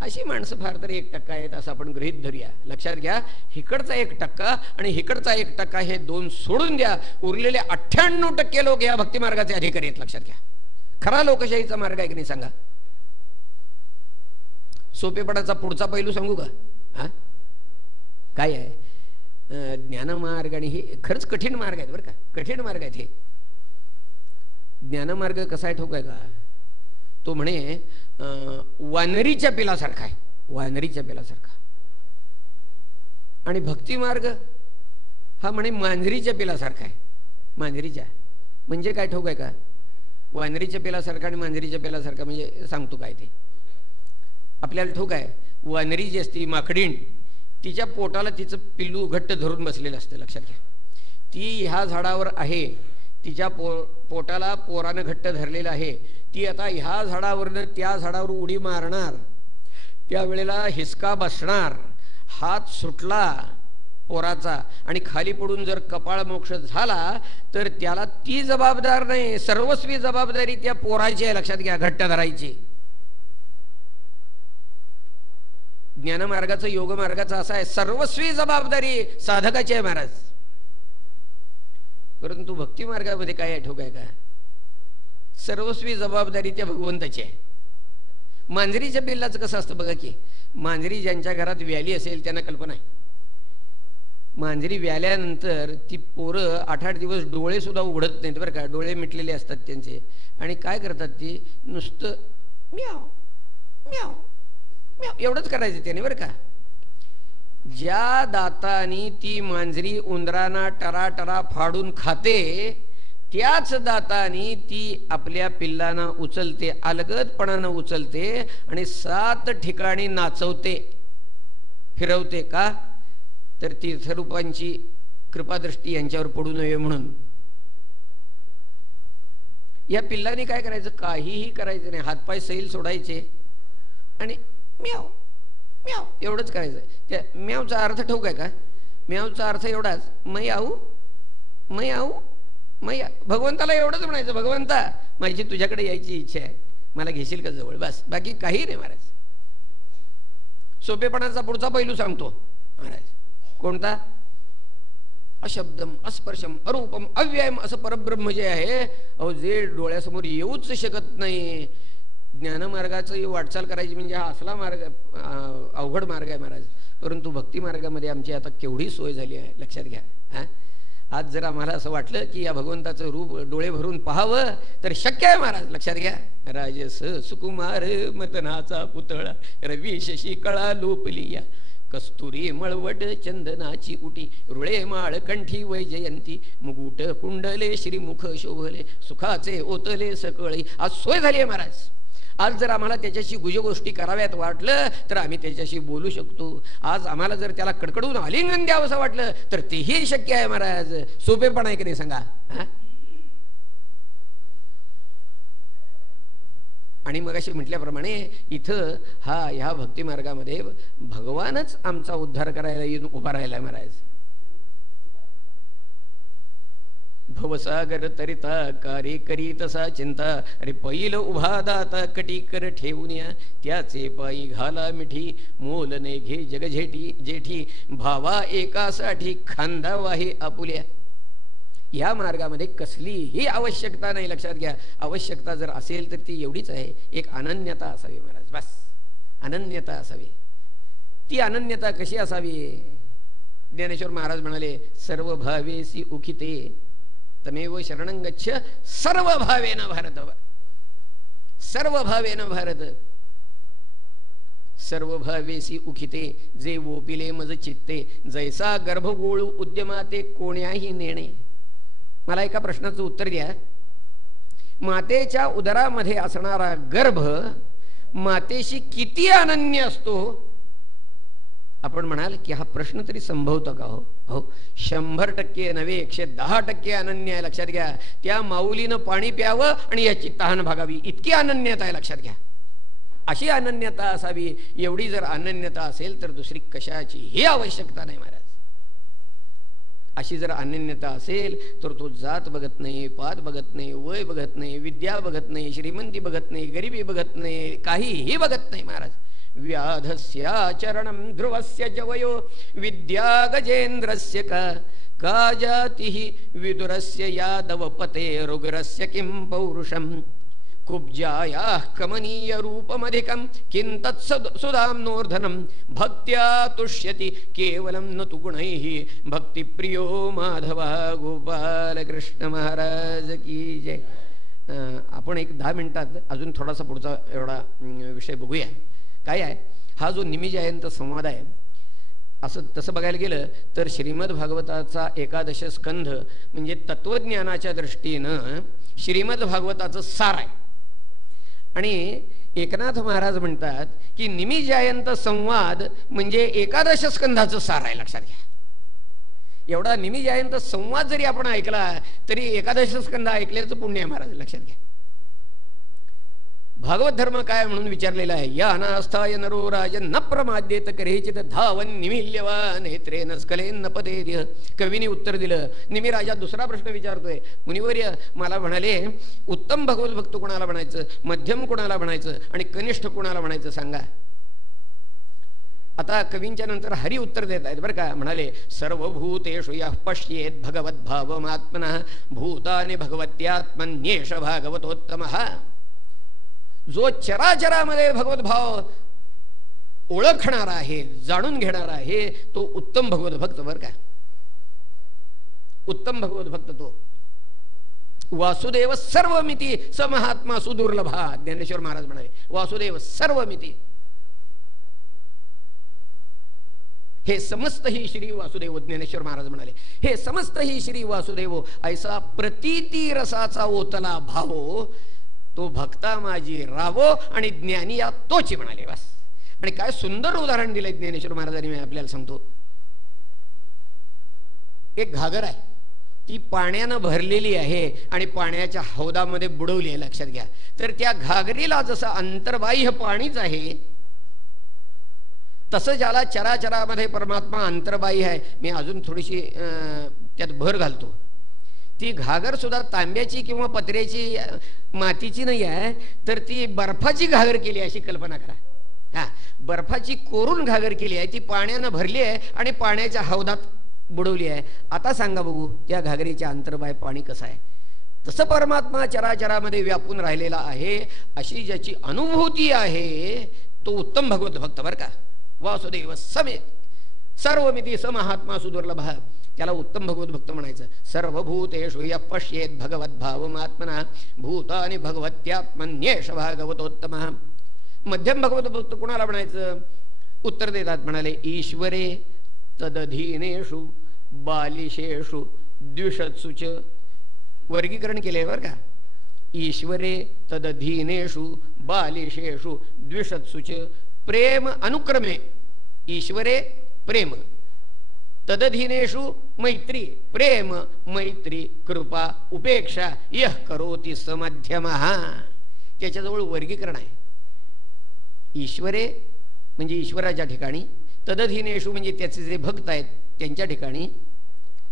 अशी माणसं फार तर 1% आहेत असं आपण गृहीत धरूया. लक्षात घ्या, हिकडचा 1% आणि हिकडचा 1% हे दोन सोडून द्या, उरलेले 98% लोक या भक्तिमार्गाचे अधिकारी आहेत. लक्षात घ्या, खरा लोकशाहीचा मार्ग आहे की नाही सांगा? सोपेपणाचा पुढचा पैलू सांगू का? हा काय आहे? ज्ञानमार्ग. आणि हे खरंच कठीण मार्ग आहेत बरं का, कठीण मार्ग आहेत हे. ज्ञानमार्ग कसा आहे ठोक आहे का? तो म्हणे वानरीच्या पिलासारखा आहे, वानरीच्या पिलासारखा. आणि भक्तिमार्ग हा म्हणे मांजरीच्या पिलासारखा आहे. मांजरीच्या म्हणजे काय ठोक आहे का? वानरीच्या पिलासारखा आणि मांजरीच्या पिलासारखा म्हणजे सांगतो काय ते आपल्याला ठोक आहे. वानरी जी असती, माकडीण, तिच्या पोटाला तिचं पिल्लू घट्ट धरून बसलेलं असतं. लक्षात घ्या, ती ह्या झाडावर आहे, तिच्या पोटाला पोरानं घट्ट धरलेलं आहे. ती आता ह्या झाडावरनं त्या झाडावर उडी मारणार, त्यावेळेला हिसका बसणार, हात सुटला पोराचा आणि खाली पडून जर कपाळ मोक्ष झाला तर त्याला ती जबाबदार नाही, सर्वस्वी जबाबदारी त्या पोराची आहे. लक्षात घ्या, घट्ट धरायची. ज्ञानमार्गाचं, योगमार्गाचं असं आहे, सर्वस्वी जबाबदारी साधकाची आहे महाराज. परंतु भक्ती मार्गामध्ये काय आहे ठोक आहे का? सर्वस्वी जबाबदारी त्या भगवंताची आहे. मांजरीच्या पिल्लाचं कसं असतं बघा की, मांजरी ज्यांच्या घरात व्याली असेल त्यांना कल्पना आहे. मांजरी व्याल्यानंतर ती पोरं 8-8 दिवस डोळे सुद्धा उघडत नाहीत बरं का, डोळे मिटलेले असतात त्यांचे. आणि काय करतात ती? नुसतं म्याव म्याव म्याव एवढंच करायचं त्याने बरं का. ज्या दातानी ती मांजरी उंदरांना टराटरा फाडून खाते, त्याच दातानी ती आपल्या पिल्लांना उचलते, अलगदपणानं उचलते आणि 7 ठिकाणी नाचवते, फिरवते. का? तर तीर्थरूपांची कृपादृष्टी यांच्यावर पडू नये म्हणून. या पिल्लांनी काय करायचं? काहीही करायचं नाही, हातपाय सैल सोडायचे आणि म्याव म्याव एवढंच करायचं. त्या म्यावचा अर्थ ठाऊक आहे का? म्यावचा अर्थ एवढाच, मै आऊ मै आऊ मै. भगवंताला एवढंच म्हणायचं, भगवंता माझी तुझ्याकडे यायची इच्छा आहे, मला घेशील का जवळ? बस, बाकी काही नाही महाराज. सोपेपणाचा पुढचा पैलू सांगतो महाराज. कोणता? अशब्दम अस्पर्शम अरूपम अव्ययम असं परब्रह्म जे आहे, अहो जे डोळ्यासमोर येऊच शकत नाही. ज्ञानमार्गाचं वाटचाल करायची म्हणजे हा असला मार्ग, अवघड मार्ग आहे महाराज. परंतु भक्ती मार्गामध्ये आमची आता केवढी सोय झाली आहे लक्षात घ्या. आज जर आम्हाला असं वाटलं की या भगवंताचं रूप डोळे भरून पाहावं तर शक्य आहे महाराज. लक्षात घ्या, राजस सुकुमार मतनाचा पुतळा, रवी शशी कळा लोपलिया, कस्तुरी मळवट चंदनाची उटी, रुळे माळ कंठी वैजयंती, मुकुट कुंडले श्रीमुख शोभले, सुखाचे ओतले सकळी. आज सोय झाली आहे महाराज. आज जर आम्हाला त्याच्याशी गुजगोष्टी कराव्यात वाटलं तर आम्ही त्याच्याशी बोलू शकतो. आज आम्हाला जर त्याला कडकडून आलिंगन द्यावं असं वाटलं तर तेही शक्य आहे महाराज. सोपेपण आहे की नाही सांगा? आणि मग अशी म्हटल्याप्रमाणे इथं ह्या भक्ती मार्गामध्ये भगवानच आमचा उद्धार करायला येऊन उभा राहिला महाराज. भवसागर तरिता कार्य करी तसा चिंता, अरे पैल उभा दाता कटीकर ठेवून या, त्याचे पायी घाला मिठी, मोल ने घे जगझेटी जेठी, भावा एकासाठी खांदा वाहे आपुल्या. या मार्गामध्ये कसलीही आवश्यकता नाही. लक्षात घ्या, आवश्यकता जर असेल तर ती एवढीच आहे, एक अनन्यता असावी महाराज. बस, अनन्यता असावी. ती अनन्यता कशी असावी? ज्ञानेश्वर महाराज म्हणाले, सर्व भावेसी उखिते तमेव शरणं गच्छ सर्व भावेन भारत. सर्व भावेन भारत. सर्व भावेसी उखिते जे वोपिले मज चित्ते जैसा गर्भगोळू उद्यमाते कोण्याही नेणे. मला एका प्रश्नाचं उत्तर द्या. मातेच्या उदरामध्ये असणारा गर्भ मातेशी किती अनन्य असतो? आपण म्हणाल की हा प्रश्न तरी संभवतो का? हो, 100% नव्हे 110% अनन्य आहे. लक्षात घ्या. त्या माऊलीनं पाणी प्यावं आणि याची तहान भागावी इतकी अनन्यता आहे. लक्षात घ्या. अशी अनन्यता असावी. एवढी जर अनन्यता असेल तर दुसरी कशाचीही आवश्यकता नाही महाराज. अशी जर अनन्यता असेल तर तो जात बघत नाही, पात बघत नाही, वय बघत नाही, विद्या बघत नाही, श्रीमंती बघत नाही, गरिबी बघत नाही, काहीही बघत नाही महाराज. व्याधस्याचरणं ध्रुवस्य जवयो विद्या गजेंद्रस्य का जातिः विदुरस्य यादवपते रुग्रस्य किं पौरुषम् कुब्जायाः कमनीय रूपमधिकं किं तत्सुधाम्नोर्धनं भक्त्या तुष्यति केवलं न तु गुणैः भक्तिप्रियो माधव गोपाल कृष्ण महाराज की जय. आपण एक 10 मिनिटात अजून थोडासा पुढचा एवढा विषय बघूया. काय आहे हा जो निमिजयंत संवाद आहे? असं तसं बघायला गेलं तर श्रीमद भागवताचा 11 स्कंध म्हणजे तत्वज्ञानाच्या दृष्टीनं श्रीमद भागवताचं सार आहे. आणि एकनाथ महाराज म्हणतात की निमिजयंत संवाद म्हणजे 11 स्कंधाचं सार आहे. लक्षात घ्या. एवढा निमिजयंत संवाद जरी आपण ऐकला तरी 11 स्कंध ऐकल्याचं पुण्य आहे महाराज. लक्षात घ्या. भागवत धर्म काय म्हणून विचारलेला आहे. या अनास्थाय नरो राजन न प्रमाद्येत करेचित धावन निमिल्यवा नेत्रेन स्खलेन पदेर्य. कवीने उत्तर दिलं. निमी राजा दुसरा प्रश्न विचारतोय. मुनिवर्य मला म्हणाले उत्तम भगवत भक्त कोणाला म्हणायचं, मध्यम कोणाला म्हणायचं आणि कनिष्ठ कोणाला म्हणायचं सांगा. आता कवींच्या नंतर हरी उत्तर देत आहेत बरं का. म्हणाले सर्वभूतेषु यः पश्येत भगवद्भावमात्मनः भूतानि भगवत्यात्मन्येष भागवतोत्तमः. जो चराचरामध्ये भगवत भाव ओळखणारा आहे, जाणून घेणारा आहे तो उत्तम भगवत भक्त बरं का. उत्तम भगवत भक्त तो. वासुदेव सर्वमिती स महात्मा सुदुर्लभा. ज्ञानेश्वर महाराज म्हणाले वासुदेव सर्वमिती. हे समस्त ही श्री वासुदेव. ज्ञानेश्वर महाराज म्हणाले हे समस्त ही श्री वासुदेव ऐसा प्रतीती रसाचा ओतला भावो तो भक्ता माझी रावो आणि ज्ञानी या तोची म्हणाले. बस. आणि काय सुंदर उदाहरण दिलंय ज्ञानेश्वर महाराजांनी. मी आपल्याला सांगतो. एक घागर आहे ती पाण्यानं भरलेली आहे आणि पाण्याच्या हौदामध्ये बुडवली आहे. लक्षात घ्या. तर त्या घागरीला जसं अंतर्बाह्य पाणीच आहे तसं ज्याला चराचरामध्ये परमात्मा अंतर्बाह्य आहे. मी अजून थोडीशी त्यात भर घालतो. ती घागर सुद्धा तांब्याची किंवा पत्र्याची मातीची नाही आहे तर ती बर्फाची घागर केली अशी कल्पना करा. हा, बर्फाची कोरून घागर केली आहे. ती पाण्यानं भरली आहे आणि पाण्याच्या हौदात बुडवली आहे. आता सांगा बघू त्या घागरीच्या अंतर्बाह्य पाणी कसं आहे? तसं परमात्मा चराचरामध्ये व्यापून राहिलेला आहे. अशी ज्याची अनुभूती आहे तो उत्तम भगवत भक्त बरं का. वासुदेव समेत सर्वमिती स महात्मा सुदुर्लभ. त्याला उत्तम भगवत भक्त म्हणायचं. सर्वभूतेषु यः पश्येत भगवद्भावमात्मनः भूतानि भगवत्यात्मन्येष भागवतोत्तमः. मध्यम भगवत भक्त कोणाला म्हणायचं? उत्तर देतात. म्हणाले ईश्वरे तदधीनेषु बालिशेषु द्विषत्सुच. वर्गीकरण केले बरं का. ईश्वरे तदधीनेषु बालिशेषु द्विषत्सुच. प्रेम अनुक्रमे. ईश्वरे प्रेम, तदधीनेषु मैत्री. प्रेम, मैत्री, कृपा, उपेक्षा यः करोति स मध्यमः. त्याच्याजवळ वर्गीकरण आहे. ईश्वरे म्हणजे ईश्वराच्या ठिकाणी, तदधीनेषु म्हणजे त्याचे जे भक्त आहेत त्यांच्या ठिकाणी,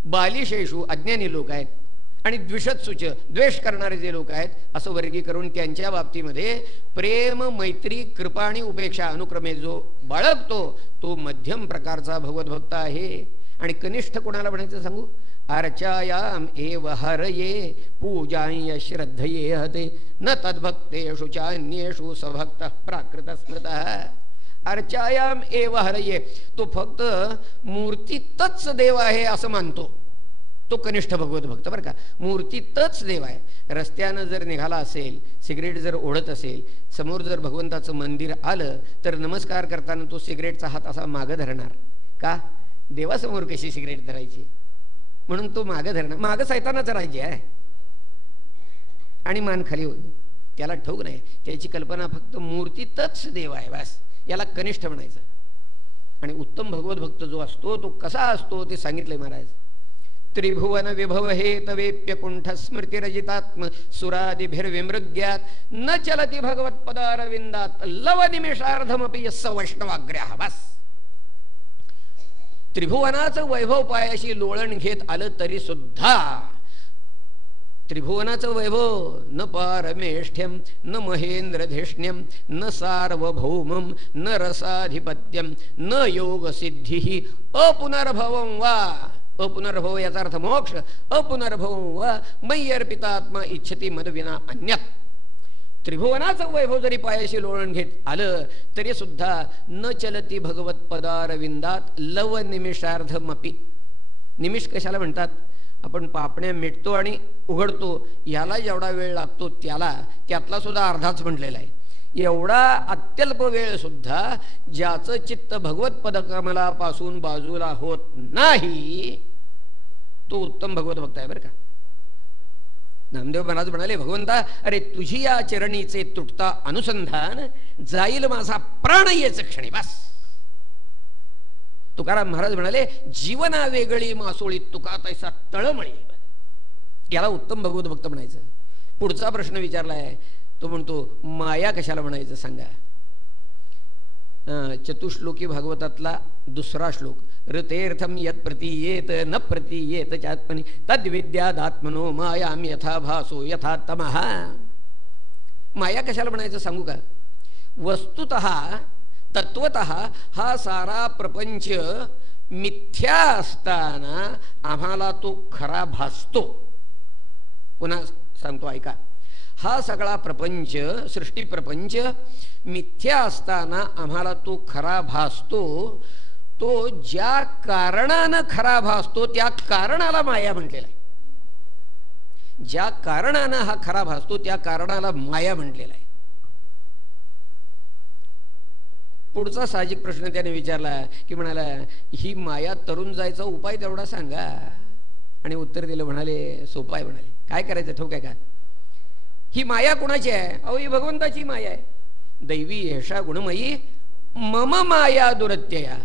बालिशेषु अज्ञानी लोक आहेत आणि द्विषत्सुच द्वेष करणारे जे लोक आहेत असं वर्गीकरण त्यांच्या बाबतीमध्ये प्रेम, मैत्री, कृपा आणि उपेक्षा अनुक्रमे जो बाळगतो तो मध्यम प्रकारचा भगवत भक्त आहे. आणि कनिष्ठ कोणाला म्हणायचं सांगू? अर्चायाम एव हरये पूजाय श्रद्धये हते न तद्भक्तेषु चान्येषु सभक्त प्राकृत स्मृतः. अर्चायाम एव हरये. तो फक्त मूर्तीतच देव आहे असं मानतो. तो कनिष्ठ भगवत भक्त बरं का. मूर्तीतच देव आहे. रस्त्यानं जर निघाला असेल, सिगरेट जर ओढत असेल, समोर जर भगवंताचं मंदिर आलं तर नमस्कार करताना तो सिगरेटचा हात असा मागं धरणार. का? देवासमोर कशी सिगरेट धरायची म्हणून तो मागं धरणार. मागं सैतानाचं राज्य आहे आणि मान खाली होईल. त्याला ठाऊक नाही, त्याची कल्पना फक्त मूर्तीतच देव आहे बस. याला कनिष्ठ म्हणायचं. आणि उत्तम भगवत भक्त जो असतो तो कसा असतो ते सांगितलंय महाराज. त्रिभुवन विभव हे तवेप्य कुंठ स्मृतिरजितात्म सुरादिभिर्विमृग्यात न चलती भगवत पदारविंदात लव निमेषार्धमपि यस्स वैष्णवाग्र्याः. बस. त्रिभुवनाचं वैभव पायाशी लोळण घेत आलं तरी सुद्धा त्रिभुवनाचं वैभव न पारमेष्ठ्यम न महेंद्रधिष्ण्यम न सार्वभौमम न रसाधिपत्यम न योग सिद्धी अपुनर्भवं वा. अपुनर्भव याचा अर्थ मोक्ष. अपुनर्भवं वा मयि अर्पितात्मा इच्छति मदविना अन्यत्. त्रिभुवनाचं वैभव जरी पायाशी लोळण घेत आलं तरी सुद्धा न चलती भगवत पदारविंदात लव निमिषार्धमपि. निमिष कशाला म्हणतात? आपण पापण्या मिटतो आणि उघडतो, याला जेवढा वेळ लागतो त्यातला सुद्धा अर्धाच म्हटलेला आहे. एवढा अत्यल्प वेळ सुद्धा ज्याचं चित्त भगवत पदकमलापासून बाजूला होत नाही तो उत्तम भगवत भक्त आहे बरं का. नामदेव महाराज म्हणाले, भगवंता अरे तुझी या चरणीचे तुटता अनुसंधान जाईल माझा प्राण येच क्षणी. बस. तुकाराम महाराज म्हणाले, जीवना वेगळी मासोळी तुका तैसा तळमळी. याला उत्तम भगवत भक्त म्हणायचं. पुढचा प्रश्न विचारलाय तो म्हणतो, माया कशाला म्हणायचं सांगा. चतुश्लोकी भागवतातला दुसरा श्लोक. ऋतेर्थम यत् प्रतीयेत न प्रतीयेत चात्मनि तद्विद्यादात्मनो मायाम यथा भासो यथा तमः. माया कशाला म्हणायचं सांगू का. वस्तुतः तत्वतः हा सारा प्रपंच मिथ्या असताना आम्हाला तो खरा भासतो. पुन्हा सांगतो ऐका. हा सगळा प्रपंच, सृष्टी प्रपंच मिथ्या असताना आम्हाला तो खरा भासतो. तो ज्या कारणानं खरा भासतो त्या कारणाला माया म्हटलेला आहे. ज्या कारणानं हा खरा भासतो त्या कारणाला माया म्हटलेला आहे. पुढचा साहजिक प्रश्न त्याने विचारला की म्हणाला, ही माया तरुण जायचा उपाय तेवढा सांगा. आणि उत्तर दिलं. म्हणाले सोपं आहे. म्हणाले काय करायचं ठाऊक आहे का. ही माया कुणाची आहे. अहो ही भगवंताची माया आहे. दैवी एषा गुणमयी मम माया दुरत्यया.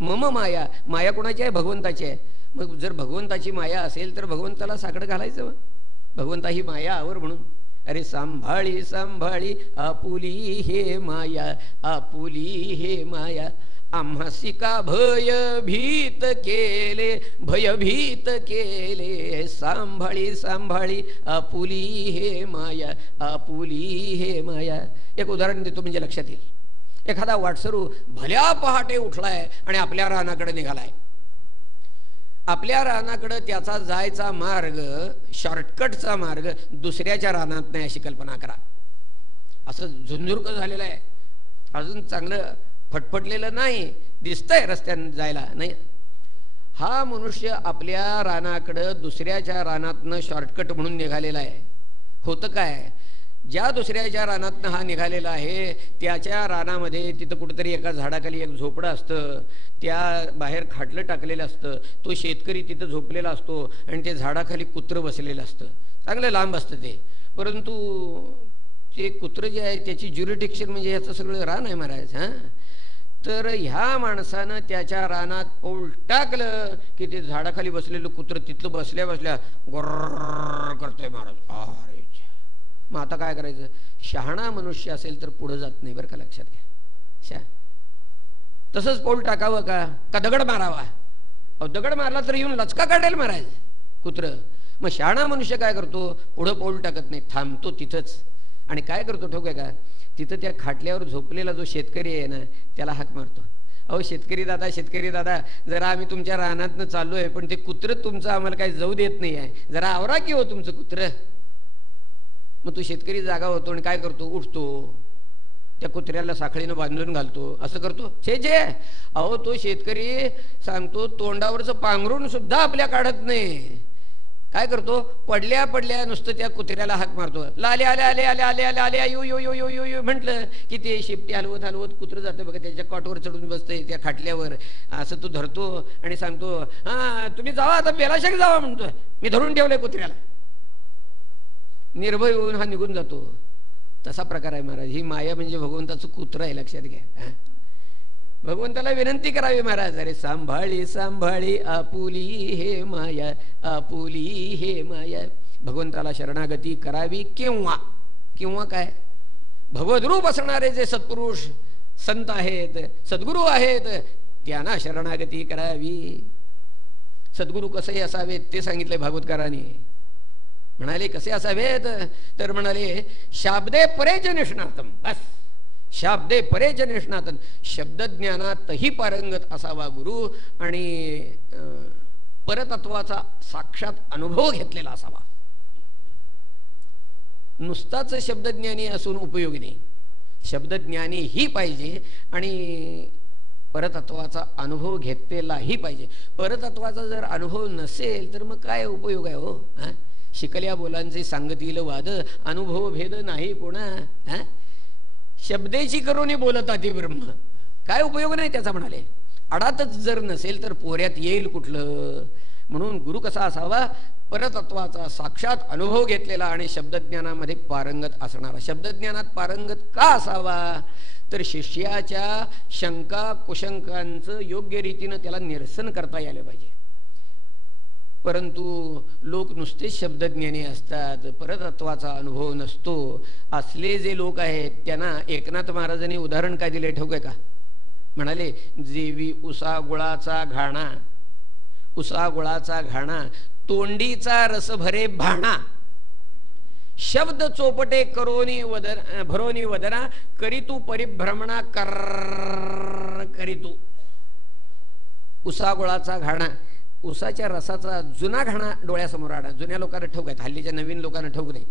मम माया. माया कुणाची आहे. भगवंताची आहे. मग जर भगवंताची माया असेल तर भगवंताला साकडं घालायचं. भगवंता ही माया आवर म्हणून. अरे सांभाळी सांभाळी आपुली हे माया, आपुली हे माया. आम्हासी का भयभीत केले, भयभीत केले. सांभाळी सांभाळी आपुली हे माया, आपुली हे माया. एक उदाहरण देतो म्हणजे लक्षात येईल. एखादा वाटसरू भल्या पहाटे उठलाय आणि आपल्या रानाकडे निघालाय. आपल्या रानाकडे त्याचा जायचा मार्ग शॉर्टकटचा मार्ग दुसऱ्याच्या रानात नाही अशी कल्पना करा. असं झुंझुरक झालेलं आहे, अजून चांगलं फटफटलेलं नाही, दिसतंय रस्त्याने जायला नाही. हा मनुष्य आपल्या रानाकडं दुसऱ्याच्या रानातनं शॉर्टकट म्हणून निघालेला आहे. होतं काय, ज्या दुसऱ्याच्या रानातनं हा निघालेला आहे त्याच्या रानामध्ये तिथं कुठेतरी एका झाडाखाली एक झोपडं असतं. त्या बाहेर खाटलं टाकलेलं असतं. तो शेतकरी तिथं झोपलेला असतो आणि ते झाडाखाली कुत्रं बसलेलं असतं. चांगलं लांब असतं ते. परंतु ते कुत्रं जे आहे त्याची ज्युरिडिक्शन म्हणजे याचं सगळं रान आहे महाराज. हां, तर ह्या माणसानं त्याच्या रानात पाऊल टाकलं की ते झाडाखाली बसलेलं कुत्रं तिथलं बसल्या बसल्या गोर्र करतोय महाराज. अरे मग आता काय करायचं. शहाणा मनुष्य असेल तर पुढे जात नाही बरं का, लक्षात घ्या. तसंच पाऊल टाकावं का दगड मारावा. दगड मारला तर येऊन लचका काढेल महाराज कुत्रं. मग शहाणा मनुष्य काय करतो, पुढं पाऊल टाकत नाही, थांबतो तिथंच. आणि काय करतो ठोक आहे का, तिथं त्या खाटल्यावर झोपलेला जो शेतकरी आहे ना त्याला हाक मारतो. अहो शेतकरी दादा, शेतकरी दादा, जरा आम्ही तुमच्या रानातनं चाललो आहे पण ते कुत्रं तुमचं आम्हाला काही जाऊ देत नाही आहे, जरा आवरा की हो तुमचं कुत्रं. मग तो शेतकरी जागा होतो आणि काय करतो, उठतो, त्या कुत्र्याला साखळीनं बांधून घालतो. असं करतो छे जे. अहो तो शेतकरी सांगतो तोंडावरचं पांघरून सुद्धा आपल्या काढत नाही. काय करतो, पडल्या पडल्या नुसतं त्या कुत्र्याला हाक मारतो, लाले आले आले आले आले आले आले you you you you you you म्हटलं की ते शिपटी हलवत हलवत कुत्रं जातं बघा, त्याच्या कॉटवर चढून बसतंय त्या खाटल्यावर, असं तो धरतो आणि सांगतो, हा तुम्ही जावा आता बेलाशक जावा म्हणतो, मी धरून ठेवलंय कुत्र्याला. निर्भय होऊन हा निघून जातो. तसा प्रकार आहे महाराज. ही माया म्हणजे भगवंताचं कुत्रं आहे, लक्षात घ्या. भगवंताला विनंती करावी महाराज, अरे सांभाळी सांभाळी आपुली हे माया, आपुली हे माया. भगवंताला शरणागती करावी. केव्हा किंवा काय, भगवद्रूप असणारे जे सत्पुरुष संत आहेत, सद्गुरू आहेत, त्यांना शरणागती करावी. सद्गुरू कसे असावेत ते सांगितले भागवतकारांनी. म्हणाले कसे असावेत, तर म्हणाले शाब्दे परेच निष्णातम. बस, शाब्दे परेच निष्णातन, शब्दज्ञानातही पारंगत असावा गुरु, आणि परतत्वाचा साक्षात अनुभव घेतलेला असावा. नुसताच शब्दज्ञानी असून उपयोगी नाही, शब्दज्ञानी ही पाहिजे आणि परतत्वाचा अनुभव घेतलेलाही पाहिजे. परतत्वाचा जर अनुभव नसेल तर मग काय उपयोग आहे हो. शिकल्या बोलांचे सांगतील वाद, अनुभव भेद नाही कोणा. शब्देची करून बोलता ती ब्रह्म, काय उपयोग नाही त्याचा म्हणाले. अडातच जर नसेल तर पोऱ्यात येईल कुठलं. म्हणून गुरु कसा असावा, परतत्वाचा साक्षात अनुभव घेतलेला आणि शब्दज्ञानामध्ये पारंगत असणारा. शब्दज्ञानात पारंगत का असावा, तर शिष्याच्या शंका कुशंकांचं योग्य रीतीनं त्याला निरसन करता यायला पाहिजे. परंतु लोक नुसतेच शब्दज्ञानी असतात, परतत्वाचा अनुभव नसतो. असले जे लोक आहेत त्यांना एकनाथ महाराजांनी उदाहरण काय दिले ठाऊक आहे का. म्हणाले, जेवी उसा गुळाचा घाणा, उसा गुळाचा घाणा, तोंडीचा रस भरे भाणा, शब्द चोपटे करोनी वदना भरोनी वदना, करीतू परिभ्रमणा कर करीतू. उसा गुळाचा घाणा, उसाच्या रसाचा जुना घाणा डोळ्यासमोर आणा. जुन्या लोकांना ठाऊक आहेत, हल्लीच्या नवीन लोकांना ठाऊक नाही.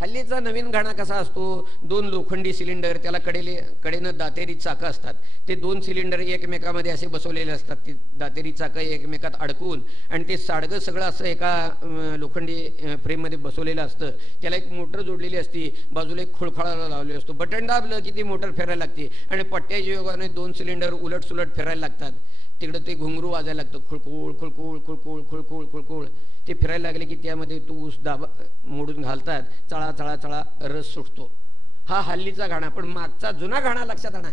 हल्लीचा नवीन घाणा कसा असतो, 2 लोखंडी सिलेंडर, त्याला कडेनं दातेरी चाकं असतात. ते 2 सिलेंडर एकमेकामध्ये असे बसवलेले असतात, ती दातेरी चाकं एकमेकात अडकून, आणि ते साडगं सगळं असं एका लोखंडी फ्रेममध्ये बसवलेलं असतं. त्याला एक मोटर जोडलेली असती, बाजूला एक खुळखळाला लावलेला असतो. बटन दाबलं की ती मोटर फिरायला लागते आणि पट्ट्याच्या योगाने 2 सिलेंडर उलट सुलट फिरायला लागतात. तिकडं ते घुंगरू वाजायला लागतं, खुळकुळ खुळकुळ खुळकुळ खुळकुळ खुळकुळ. ते फिरायला लागले की त्यामध्ये तो ऊस दाबा मोडून घालतात, चळा चळा चळा रस सुटतो. हा हल्लीचा घाणा. पण मागचा जुना घाणा लक्षात आणा.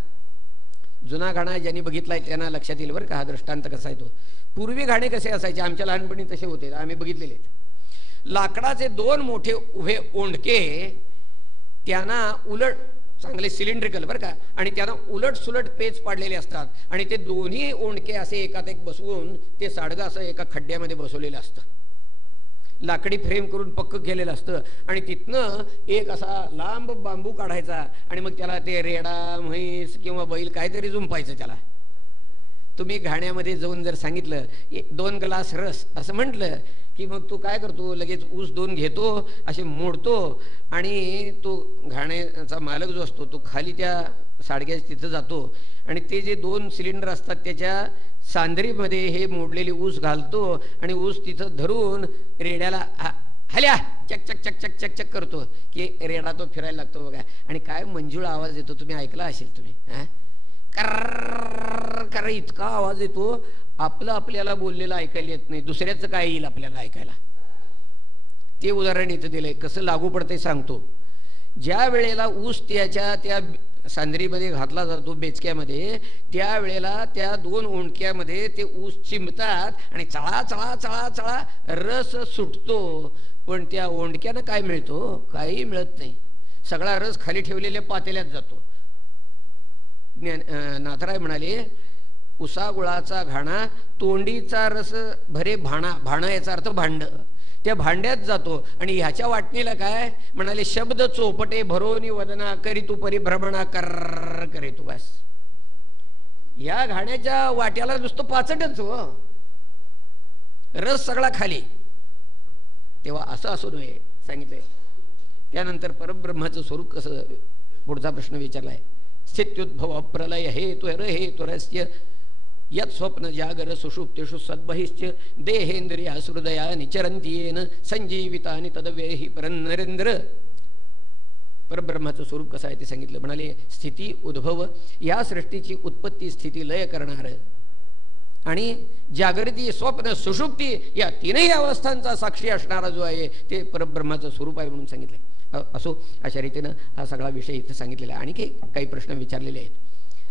जुना घाणा ज्यांनी बघितलाय त्यांना लक्षात येईल बरं का हा दृष्टांत कसा आहे तो. पूर्वी घाणे कसे असायचे, आमच्या लहानपणी तसे होते, आम्ही बघितलेले. लाकडाचे 2 मोठे उभे ओंडके, त्यांना उलट चांगले सिलेंड्रिकल बरं का, आणि त्यांना उलट सुलट पेच पाडलेले असतात, आणि ते दोन्ही ओंडके असे एकात एक बसवून ते साडगं असं एका खड्ड्यामध्ये बसवलेलं असतं. लाकडी फ्रेम करून पक्क केलेलं असतं, आणि तिथनं एक असा लांब बांबू काढायचा आणि मग त्याला ते रेडा म्हैस किंवा बैल काहीतरी जुंपायचं त्याला. तुम्ही घाण्यामध्ये जाऊन जर सांगितलं 2 ग्लास रस असं म्हटलं की मग तो काय करतो, लगेच ऊस 2 घेतो, असे मोडतो, आणि तो घाण्याचा मालक जो असतो तो खाली त्या साडग्याच्या तिथं जातो, आणि ते जे 2 सिलेंडर असतात त्याच्या सांदरीमध्ये हे मोडलेले ऊस घालतो, आणि ऊस तिथं धरून रेड्याला हल्या चक चक चक चक चक चक करतो की रेडा तो फिरायला लागतो बघा. आणि काय मंजूळ आवाज येतो, तुम्ही ऐकला असेल तुम्ही. कर इतका आवाज येतो, आपलं आपल्याला बोललेलं ऐकायला येत नाही, दुसऱ्याचं काय येईल आपल्याला ऐकायला. ते उदाहरण इथं दिलंय, कसं लागू पडतंय सांगतो. ज्या वेळेला ऊस त्या सांदरीमध्ये घातला जातो बेचक्यामध्ये, त्या वेळेला त्या 2 ओंडक्यामध्ये ते ऊस चिमतात आणि चळा चळा चळा चळा रस सुटतो. पण त्या ओंडक्यानं काय मिळतो, काही मिळत नाही. सगळा रस खाली ठेवलेल्या पातेल्यात जातो. नाथराय म्हणाले, उसा गुळाचा घाणा, तोंडीचा रस भरे भाणा. भाणं याचा अर्थ भांड. त्या भांड्यात जातो, आणि ह्याच्या वाटणीला काय म्हणाले, शब्द चोपटे भरोनी वदना, करीतू परिभ्रमणा कर करीतू. बस, या घाण्याच्या वाट्याला नुसतं पाचटच हो, रस सगळा खाली. तेव्हा असं असू नये सांगितलंय. त्यानंतर परब्रह्माचं स्वरूप कसं, पुढचा प्रश्न विचारलाय. स्थित्युद्भव प्रलय हेतु हेतुरस्य यत स्वप्न जागर सुषुप्तेषु सद्बहिश्च देहेंद्रिया हृदया निचरन्ति येन संजीवितानि तदव्ययी परनरेंद्र. परब्रह्माचं स्वरूप कसं आहे ते सांगितलं. म्हणाले स्थिती उद्भव या सृष्टीची उत्पत्ती स्थिती लय करणार आणि जागृती स्वप्न सुषुप्ती या तीनही अवस्थांचा साक्षी असणारा जो आहे ते परब्रह्माचं स्वरूप आहे म्हणून सांगितलंय. असो, अशा रीतीनं हा सगळा विषय इथं सांगितलेला आहे. आणखी काही प्रश्न विचारलेले आहेत.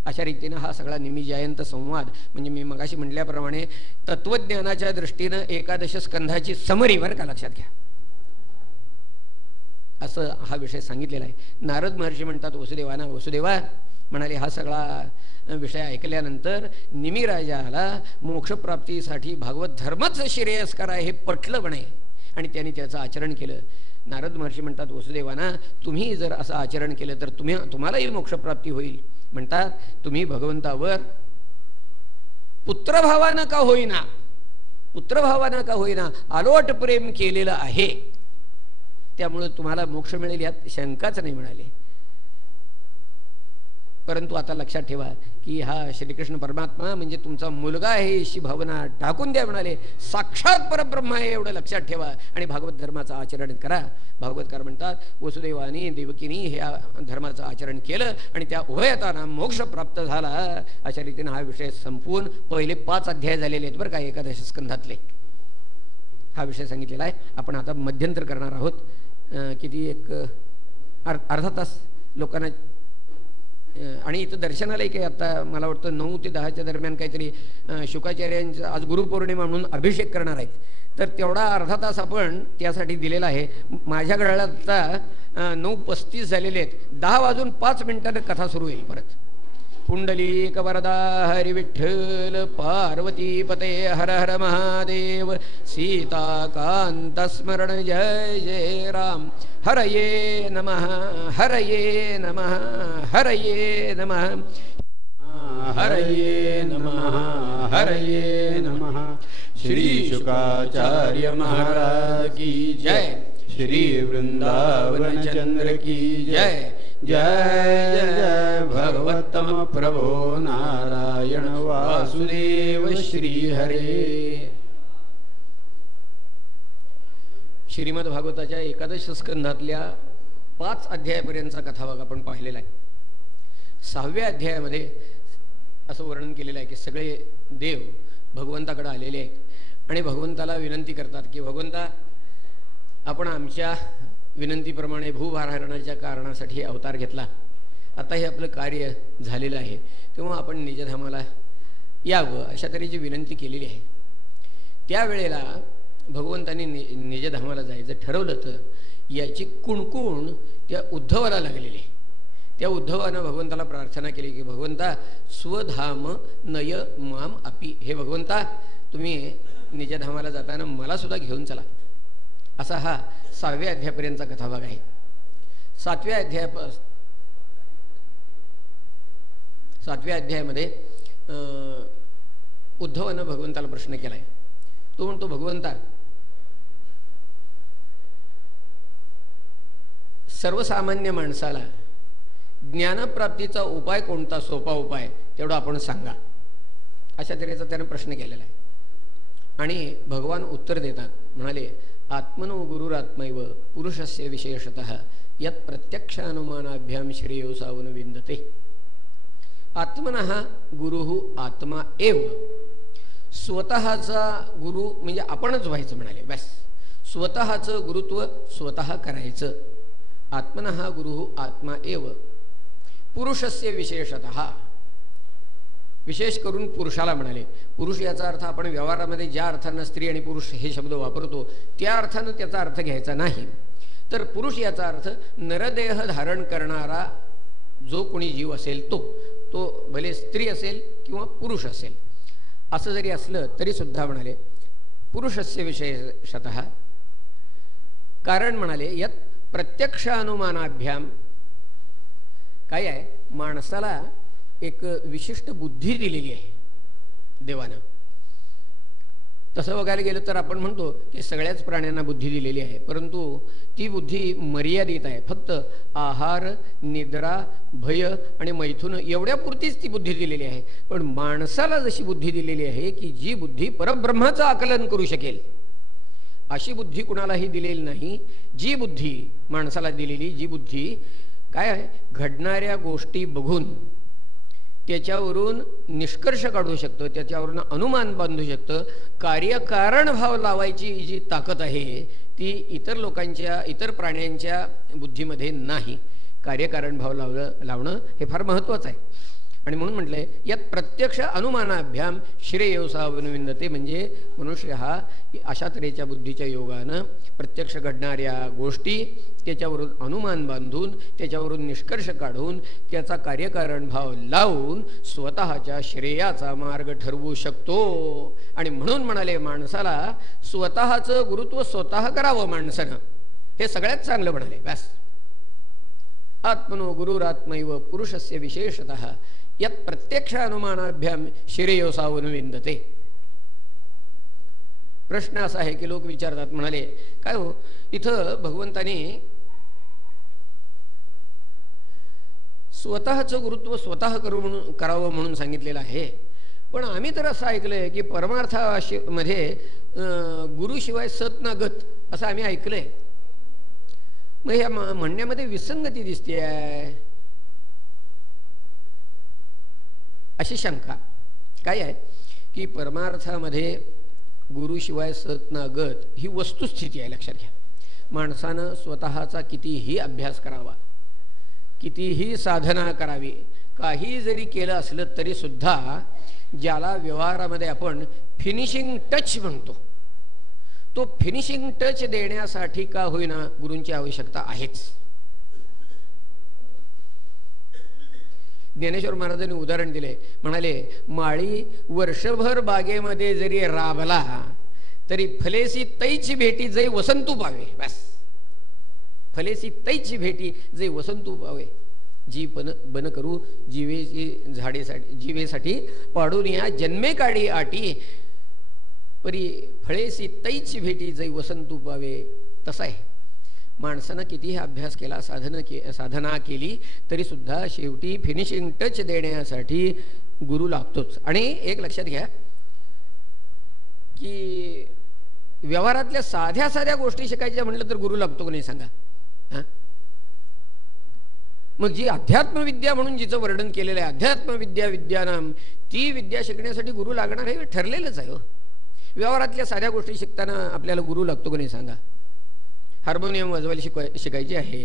अशा रीतीनं हा सगळा निमिजयंत संवाद म्हणजे मी मगाशी म्हटल्याप्रमाणे तत्वज्ञानाच्या दृष्टीनं 11 स्कंधाची समरी बरं का, लक्षात घ्या, असं हा विषय सांगितलेला आहे. नारद महर्षी म्हणतात वसुदेवाना, वसुदेवा म्हणाले हा सगळा विषय ऐकल्यानंतर निमिराजाला मोक्षप्राप्तीसाठी भागवत धर्मच श्रेयस्कर आहे हे पटलं म्हणे आणि त्यांनी त्याचं आचरण केलं. नारद महर्षी म्हणतात वसुदेवाना, तुम्ही जर असं आचरण केलं तर तुम्हालाही मोक्षप्राप्ती होईल. म्हणतात तुम्ही भगवंतावर पुत्रभावानं का होईना आलोट प्रेम केलेलं आहे, त्यामुळे तुम्हाला मोक्ष मिळेल यात शंकाच नाही म्हणाले. परंतु आता लक्षात ठेवा की हा श्रीकृष्ण परमात्मा म्हणजे तुमचा मुलगा आहे अशी भावना टाकून द्या म्हणाले. साक्षात परब्रह्म आहे एवढं लक्षात ठेवा आणि भागवत धर्माचं आचरण करा. भागवतकार म्हणतात वसुदेवानी देवकीनी हे धर्माचं आचरण केलं आणि त्या उभयतांना मोक्ष प्राप्त झाला. अशा रीतीने हा विषय संपून पहिले 5 अध्याय झालेले आहेत बरं का 11 स्कंधातले. हा विषय सांगितलेला आहे. आपण आता मध्यंतर करणार आहोत. किती एक अर्धा तास लोकांना आणि इथं दर्शनालाही काही आता मला वाटतं 9 ते 10च्या दरम्यान काहीतरी शुकाचार्यांचा आज गुरुपौर्णिमा म्हणून अभिषेक करणार आहेत. तर तेवढा अर्धा तास आपण त्यासाठी दिलेला आहे. माझ्याकडे आता 9:35 झालेले आहेत. 10 वाजून 5 मिनिटांनी कथा सुरू होईल परत. पुंडलीक वरदा हरी विठ्ठल पार्वती पते हर हर महादेव सीताकांत स्मरण जय जय राम. हरये नमः हरये नमः हरये नमः हरये नमः हरये नमः. श्री शुकाचार्य महाराज की जय. श्री वृंदावन चंद्र की जय. जय जय भगवतम प्रभो नारायण वासुदेव श्री हरे. श्रीमद भागवताच्या 11 स्कंधातल्या 5 अध्यायापर्यंतचा कथाभाग आपण पाहिलेला आहे. 6व्या अध्यायामध्ये असं वर्णन केलेलं आहे की सगळे देव भगवंताकडे आलेले आहेत आणि भगवंताला विनंती करतात की भगवंता आपण आमच्या विनंतीप्रमाणे भूभारणाच्या कारणासाठी अवतार घेतला. आता हे आपलं कार्य झालेलं आहे तेव्हा आपण निजधामाला यावं अशा तऱ्हेची विनंती केलेली आहे. त्यावेळेला भगवंतांनी निजधामाला जायचं ठरवलं तर याची कुणकुण त्या उद्धवाला लागलेली आहे. त्या उद्धवानं भगवंताला प्रार्थना केली की भगवंता स्वधाम नय माम अपी. हे भगवंता तुम्ही निजधामाला जाताना मला सुद्धा घेऊन चला. असा हा 6व्या अध्यायापर्यंतचा कथाभाग आहे. 7व्या अध्यायामध्ये उद्धवानं भगवंताला प्रश्न केलाय. तो म्हणतो भगवंता सर्वसामान्य माणसाला ज्ञानप्राप्तीचा उपाय कोणता, सोपा उपाय तेवढा आपण सांगा. अशा तऱ्हेचा त्याने प्रश्न केलेला आहे आणि भगवान उत्तर देतात. म्हणाले आत्मनो गुरुरात्मैव पुरुषस्य विशेषतः यत् प्रत्यक्षानुमानाभ्याम श्रेयो सावन विंदते. आत्मनः गुरुः आत्मा एव. स्वतःचा गुरु म्हणजे आपणच व्हायचं म्हणाले. बस स्वतःचं गुरुत्व स्वतः करायचं. आत्मनः गुरुः आत्मा एव पुरुषस्य विशेषतः. विशेष करून पुरुषाला म्हणाले. पुरुष याचा अर्थ आपण व्यवहारामध्ये ज्या अर्थानं स्त्री आणि पुरुष हे शब्द वापरतो त्या अर्थानं त्याचा अर्थ घ्यायचा नाही. तर पुरुष याचा अर्थ नरदेह धारण करणारा जो कोणी जीव असेल तो भले स्त्री असेल किंवा पुरुष असेल असं जरी असलं तरी सुद्धा म्हणाले पुरुषस्य विशेषतः. कारण म्हणाले यत प्रत्यक्षानुमानाभ्याम काय आहे, माणसाला एक विशिष्ट बुद्धी दिलेली आहे देवानं. तसं बघायला गेलं तर आपण म्हणतो की सगळ्याच प्राण्यांना बुद्धी दिलेली आहे, परंतु ती बुद्धी मर्यादित आहे. फक्त आहार, निद्रा, भय आणि मैथुन एवढ्यापुरतीच ती बुद्धी दिलेली आहे. पण माणसाला जशी बुद्धी दिलेली आहे की जी बुद्धी परब्रह्माचं आकलन करू शकेल, अशी बुद्धी कुणालाही दिलेली नाही. जी बुद्धी माणसाला दिलेली, जी बुद्धी काय आहे, घडणाऱ्या गोष्टी बघून त्याच्यावरून निष्कर्ष काढू शकतं, त्याच्यावरून अनुमान बांधू शकतं. कार्यकारण भाव लावायची जी ताकद आहे ती इतर लोकांच्या, इतर प्राण्यांच्या बुद्धीमध्ये नाही. कार्यकारण भाव लावणं हे फार महत्त्वाचं आहे. आणि म्हणून म्हटलंय यात प्रत्यक्ष अनुमानाभ्याम श्रेयोसावनुविंदते, म्हणजे मनुष्य हा अशा तऱ्हेच्या बुद्धीच्या योगानं प्रत्यक्ष घडणाऱ्या गोष्टी त्याच्यावरून अनुमान बांधून, त्याच्यावरून निष्कर्ष काढून, त्याचा कार्यकारण भाव लावून स्वतःच्या श्रेयाचा मार्ग ठरवू शकतो. आणि म्हणून म्हणाले माणसाला स्वतःचं गुरुत्व स्वतः करावं माणसानं, हे सगळ्यात चांगलं म्हणाले. बस आत्मनो गुरुरात्मैव पुरुषस्य विशेषतः यात प्रत्यक्ष अनुमानाभ्याम श्रेयोसावनुविंदते. प्रश्न असा आहे की लोक विचारतात, म्हणाले काय हो, इथं भगवंताने स्वतःचं गुरुत्व स्वतः करावं म्हणून सांगितलेलं आहे, पण आम्ही तर असं ऐकलंय की परमार्थामध्ये गुरुशिवाय सत ना गत असं आम्ही ऐकलंय. मग या म्हणण्यामध्ये विसंगती दिसते आहे, अशी शंका. काय आहे की परमार्थामध्ये गुरुशिवाय सत ना गत ही वस्तुस्थिती आहे, लक्षात घ्या. माणसानं स्वतःचा कितीही अभ्यास करावा, कितीही साधना करावी, काही जरी केलं असलं तरी सुद्धा ज्याला व्यवहारामध्ये आपण फिनिशिंग टच म्हणतो, तो फिनिशिंग टच देण्यासाठी का होईना गुरूंची आवश्यकता आहेच. ज्ञानेश्वर महाराजांनी उदाहरण दिले, म्हणाले माळी वर्षभर बागेमध्ये जरी राबला तरी फलेसी तैची भेटी जै वसंतू पावे. बस फलेसी तैची भेटी जै वसंतू पावे. जी बन करू जीवेची झाडेसाठी, जीवेसाठी पाडून या जन्मे काढी आटी, परी फळेसी तैची भेटी जै वसंतू पावे. तसा आहे, माणसानं कितीही अभ्यास केला, साधना केली तरी सुद्धा शेवटी फिनिशिंग टच देण्यासाठी गुरु लागतोच. आणि एक लक्षात घ्या की व्यवहारातल्या साध्या साध्या गोष्टी शिकायच्या म्हटलं तर गुरु लागतो का नाही सांगा. मग जी अध्यात्मविद्या म्हणून जिचं वर्णन केलेलं आहे, अध्यात्मविद्या विद्यानाम, ती विद्या शिकण्यासाठी गुरु लागणार हे ठरलेलंच आहे. व्यवहारातल्या साध्या गोष्टी शिकताना आपल्याला गुरु लागतो का नाही सांगा. हार्मोनियम वाजवायला शिकायची आहे,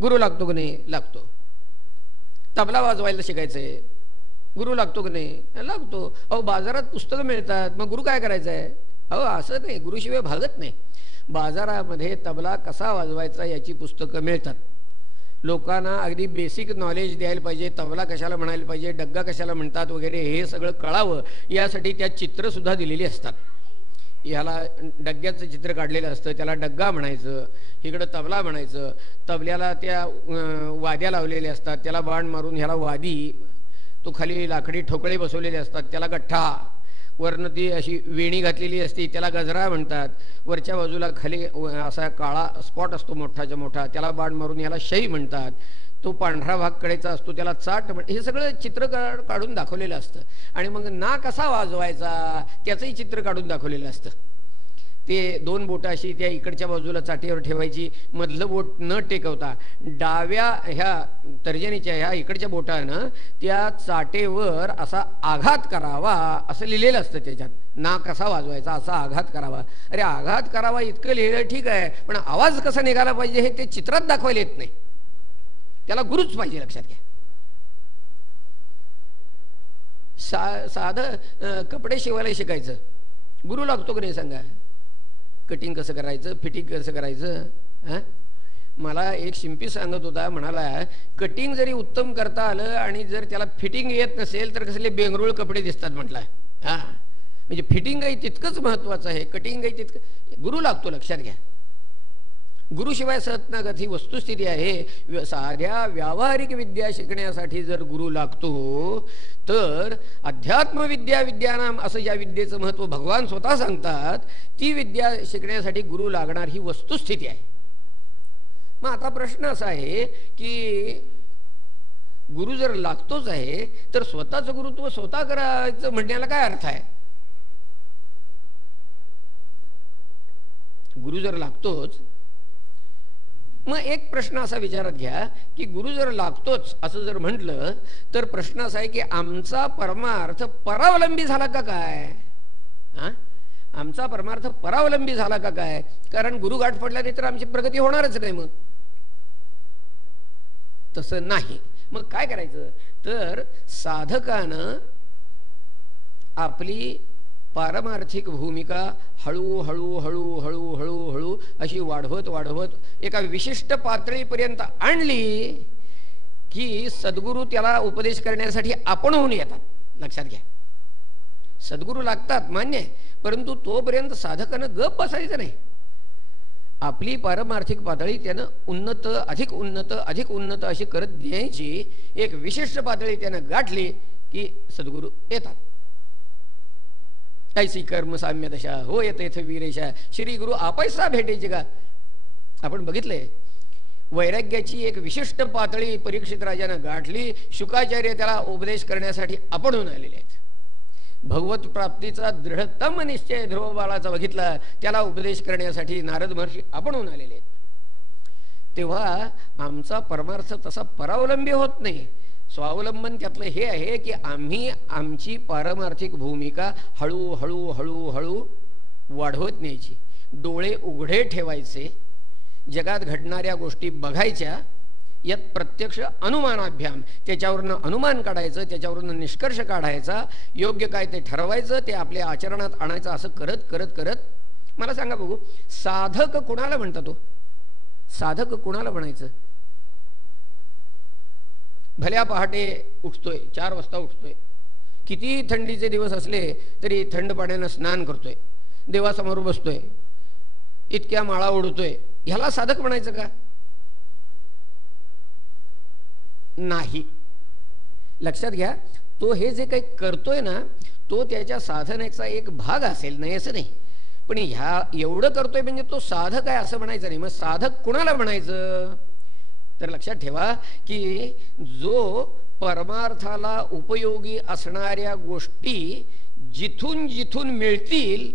गुरु लागतो का नाही. लागतो. तबला वाजवायला शिकायचं आहे, गुरु लागतो का नाही. लागतो. अहो बाजारात पुस्तकं मिळतात, मग गुरु काय करायचं आहे. अहो असं नाही, गुरुशिवाय भागत नाही. बाजारामध्ये तबला कसा वाजवायचा याची पुस्तकं मिळतात. लोकांना अगदी बेसिक नॉलेज द्यायला पाहिजे, तबला कशाला म्हणायला पाहिजे, डग्गा कशाला म्हणतात वगैरे हे सगळं कळावं यासाठी त्यात चित्रसुद्धा दिलेली असतात. ह्याला डग्ग्याचं चित्र काढलेलं असतं, त्याला डग्गा म्हणायचं, इकडं तबला म्हणायचं. तबल्याला त्या वाद्या लावलेल्या असतात, त्याला बाण मारून ह्याला वादी, तो खाली लाकडी ठोकळे बसवलेले असतात, त्याला गठ्ठा, वरनं ती अशी वेणी घातलेली असते त्याला गजरा म्हणतात. वरच्या बाजूला खाली असा काळा स्पॉट असतो मोठाच्या मोठा, त्याला बाण मारून याला शई म्हणतात. तो पांढरा भाग कडेचा असतो त्याला चाट म्हण. हे सगळं चित्र काढून दाखवलेलं असतं. आणि मग ना कसा वाजवायचा त्याचंही चित्र काढून दाखवलेलं असतं. ते दोन बोटं अशी त्या इकडच्या बाजूला चाटीवर ठेवायची, मधलं बोट न टेकवता डाव्या ह्या तर्जनीच्या ह्या इकडच्या बोटानं त्या चाटेवर असा आघात करावा असं लिहिलेलं असतं त्याच्यात. ना कसा वाजवायचा, असा आघात करावा. अरे आघात करावा इतकं लिहिलं ठीक आहे, पण आवाज कसा निघाला पाहिजे हे ते चित्रात दाखवायला येत नाही. त्याला गुरुच पाहिजे, लक्षात घ्या. साधं कपडे शिवायला शिकायचं, गुरु लागतो की नाही सांगा. कटिंग कसं करायचं, फिटिंग कसं करायचं. मला एक शिंपी सांगत होता, म्हणाला कटिंग जरी उत्तम करता आलं आणि जर त्याला फिटिंग येत नसेल तर कसले बेंगरूळ कपडे दिसतात म्हटलं. म्हणजे फिटिंगही तितकंच महत्वाचं आहे, कटिंगही तितकं. गुरु लागतो, लक्षात घ्या. गुरुशिवाय सहत्नागत ही वस्तुस्थिती आहे. साध्या व्यावहारिक विद्या शिकण्यासाठी जर गुरु लागतो तर अध्यात्मविद्या विद्यानाम असं ज्या विद्येचं महत्त्व भगवान स्वतः सांगतात, ती विद्या शिकण्यासाठी गुरु लागणार ही वस्तुस्थिती आहे. मग आता प्रश्न असा आहे की गुरु जर लागतोच आहे तर स्वतःचं गुरुत्व स्वतः करायचं म्हणण्याला काय अर्थ आहे? गुरु जर लागतोच, मग एक प्रश्न असा विचारात घ्या की गुरु जर लागतोच असं जर म्हटलं तर प्रश्न असा आहे की आमचा परमार्थ परावलंबी झाला का काय? आमचा परमार्थ परावलंबी झाला का काय? कारण गुरु गाठ पडला नाही तर आमची प्रगती होणारच नाही. मग तसं नाही. मग काय करायचं तर साधकानं आपली पारमार्थिक भूमिका हळूहळू हळूहळू हळूहळू अशी वाढवत वाढवत एका विशिष्ट पातळीपर्यंत आणली की सद्गुरू त्याला उपदेश करण्यासाठी आपण होऊन येतात. लक्षात घ्या, सद्गुरू लागतात मान्य आहे, परंतु तोपर्यंत साधकानं गप बसायचं नाही. आपली पारमार्थिक पातळी त्यानं उन्नत अधिक उन्नत अधिक उन्नत अशी करत द्यायची. एक विशिष्ट पातळी त्यानं गाठली की सद्गुरू येतात. ऐसी कर्म साम्य दशा हो येथे वीरेशा श्री गुरु आपैसा भेटायचे का? आपण बघितलंय वैराग्याची एक विशिष्ट पातळी परीक्षित राजानं गाठली. शुकाचार्य त्याला उपदेश करण्यासाठी आपणहून आलेले आहेत. भगवत प्राप्तीचा दृढतम निश्चय ध्रुव बाळाचा बघितला, त्याला उपदेश करण्यासाठी नारद महर्षी आपणहून आलेले आहेत. तेव्हा आमचा परमार्थ तसा परावलंबी होत नाही. स्वावलंबन त्यातलं हे आहे की आम्ही आमची पारमार्थिक भूमिका हळूहळू हळूहळू वाढवत न्यायची. डोळे उघडे ठेवायचे, जगात घडणाऱ्या गोष्टी बघायच्या. यात प्रत्यक्ष अनुमानाभ्याम, त्याच्यावरनं अनुमान काढायचं, त्याच्यावरनं निष्कर्ष काढायचा, योग्य काय ते ठरवायचं, ते आपल्या आचरणात आणायचं. असं करत करत करत मला सांगा बघू, साधक कुणाला म्हणतात? तो साधक कुणाला म्हणायचं? भल्या पहाटे उठतोय, 4 वाजता उठतोय, किती थंडीचे दिवस असले तरी थंड पाण्यानं स्नान करतोय, देवासमोर बसतोय, इतक्या माळा ओढतोय, ह्याला साधक म्हणायचं का? नाही. लक्षात घ्या, तो हे जे काही करतोय ना तो त्याच्या साधनेचा एक भाग असेल, नाही असं नाही, पण ह्या एवढं करतोय म्हणजे तो साधक आहे असं म्हणायचं नाही. मग साधक कुणाला म्हणायचं? तर लक्षात ठेवा की जो परमार्थाला उपयोगी असणाऱ्या गोष्टी जिथून जिथून मिळतील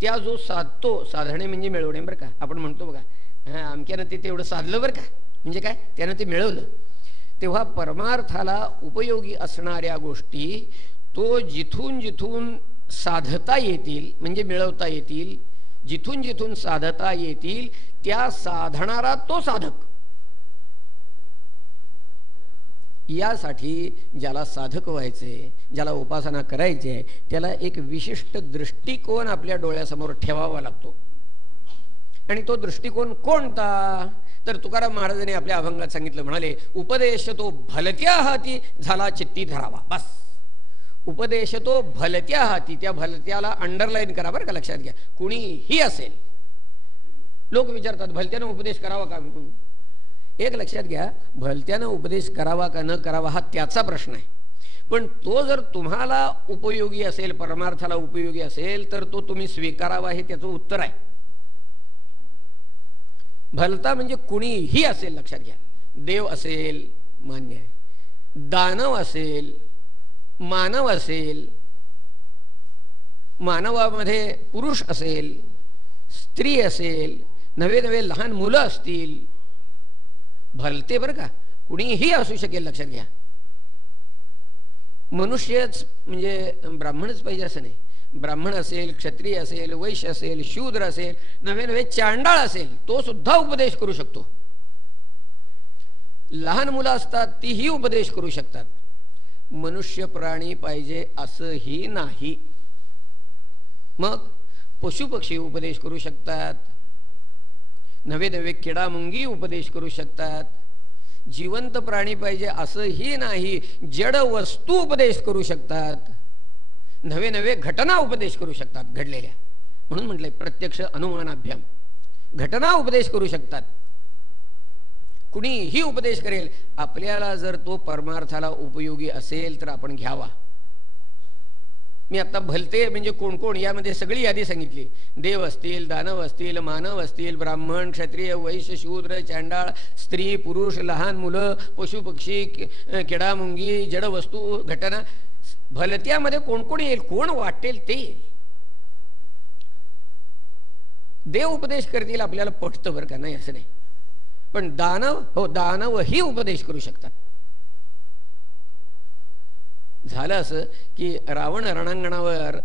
त्या जो साधतो, साधणे म्हणजे मिळवणे बरं का. आपण म्हणतो बघा अमक्यानं ते तेवढं साधलं बरं का, म्हणजे काय, त्यानं ते मिळवलं. तेव्हा परमार्थाला उपयोगी असणाऱ्या गोष्टी तो जिथून जिथून साधता येतील म्हणजे मिळवता येतील, जिथून जिथून साधता येतील त्या साधणारा तो साधक. यासाठी ज्याला साधक व्हायचे, ज्याला उपासना करायची आहे, त्याला एक विशिष्ट दृष्टिकोन आपल्या डोळ्यासमोर ठेवावा लागतो. आणि तो दृष्टिकोन कोणता? तर तुकाराम महाराजांनी आपल्या अभंगात सांगितलं, म्हणाले उपदेश तो भलत्या हाती झाला चित्ती धरावा. बस, उपदेश तो भलत्या हाती, त्या भलत्याला अंडरलाईन करा बरं का, लक्षात घ्या. कुणीही असेल, लोक विचारतात भलत्यानं उपदेश करावा का म्हणून. एक लक्षात घ्या, भलत्यानं उपदेश करावा का न करावा हा त्याचा प्रश्न आहे, पण तो जर तुम्हाला उपयोगी असेल, परमार्थाला उपयोगी असेल तर तो तुम्ही स्वीकारावा हे त्याचं उत्तर आहे. भलता म्हणजे कुणीही असेल, लक्षात घ्या. देव असेल मान्य आहे, दानव असेल, मानव असेल, मानवामध्ये पुरुष असेल, स्त्री असेल, नवे नवे लहान मुलं असतील, भलते बरं का, कुणीही असू शकेल. लक्षात घ्या, मनुष्यच म्हणजे ब्राह्मणच पाहिजे असं नाही. ब्राह्मण असेल, क्षत्रिय असेल, वैश्य असेल, शूद्र असेल, नवे नवे चांडाळ असेल, तो सुद्धा उपदेश करू शकतो. लहान मुलं असतात तीही उपदेश करू शकतात. मनुष्य प्राणी पाहिजे असंही नाही. मग पशुपक्षी उपदेश करू शकतात, नवे नवे किडामुंगी उपदेश करू शकतात. जिवंत प्राणी पाहिजे असंही नाही, जड वस्तू उपदेश करू शकतात, नवे नवे घटना उपदेश करू शकतात घडलेल्या. म्हणून म्हटलंय प्रत्यक्ष अनुमानाभ्याम. घटना उपदेश करू शकतात. कुणीही उपदेश करेल, आपल्याला जर तो परमार्थाला उपयोगी असेल तर आपण घ्यावा. मी आता भलते म्हणजे कोण कोण यामध्ये सगळी यादी सांगितली. देव असतील, दानव असतील, मानव असतील, ब्राह्मण, क्षत्रिय, वैश्य, शूद्र, चांडाळ, स्त्री, पुरुष, लहान मुलं, पशु पक्षी, किडामुंगी, जडवस्तू, घटना, भलत्यामध्ये कोण कोण येईल, कोण वाटेल ते येईल. देव उपदेश करतील आपल्याला पटतं बरं का, नाही असं नाही. पण दानव, हो दानवही उपदेश करू शकतात. झालं असं की रावण रणांगणावर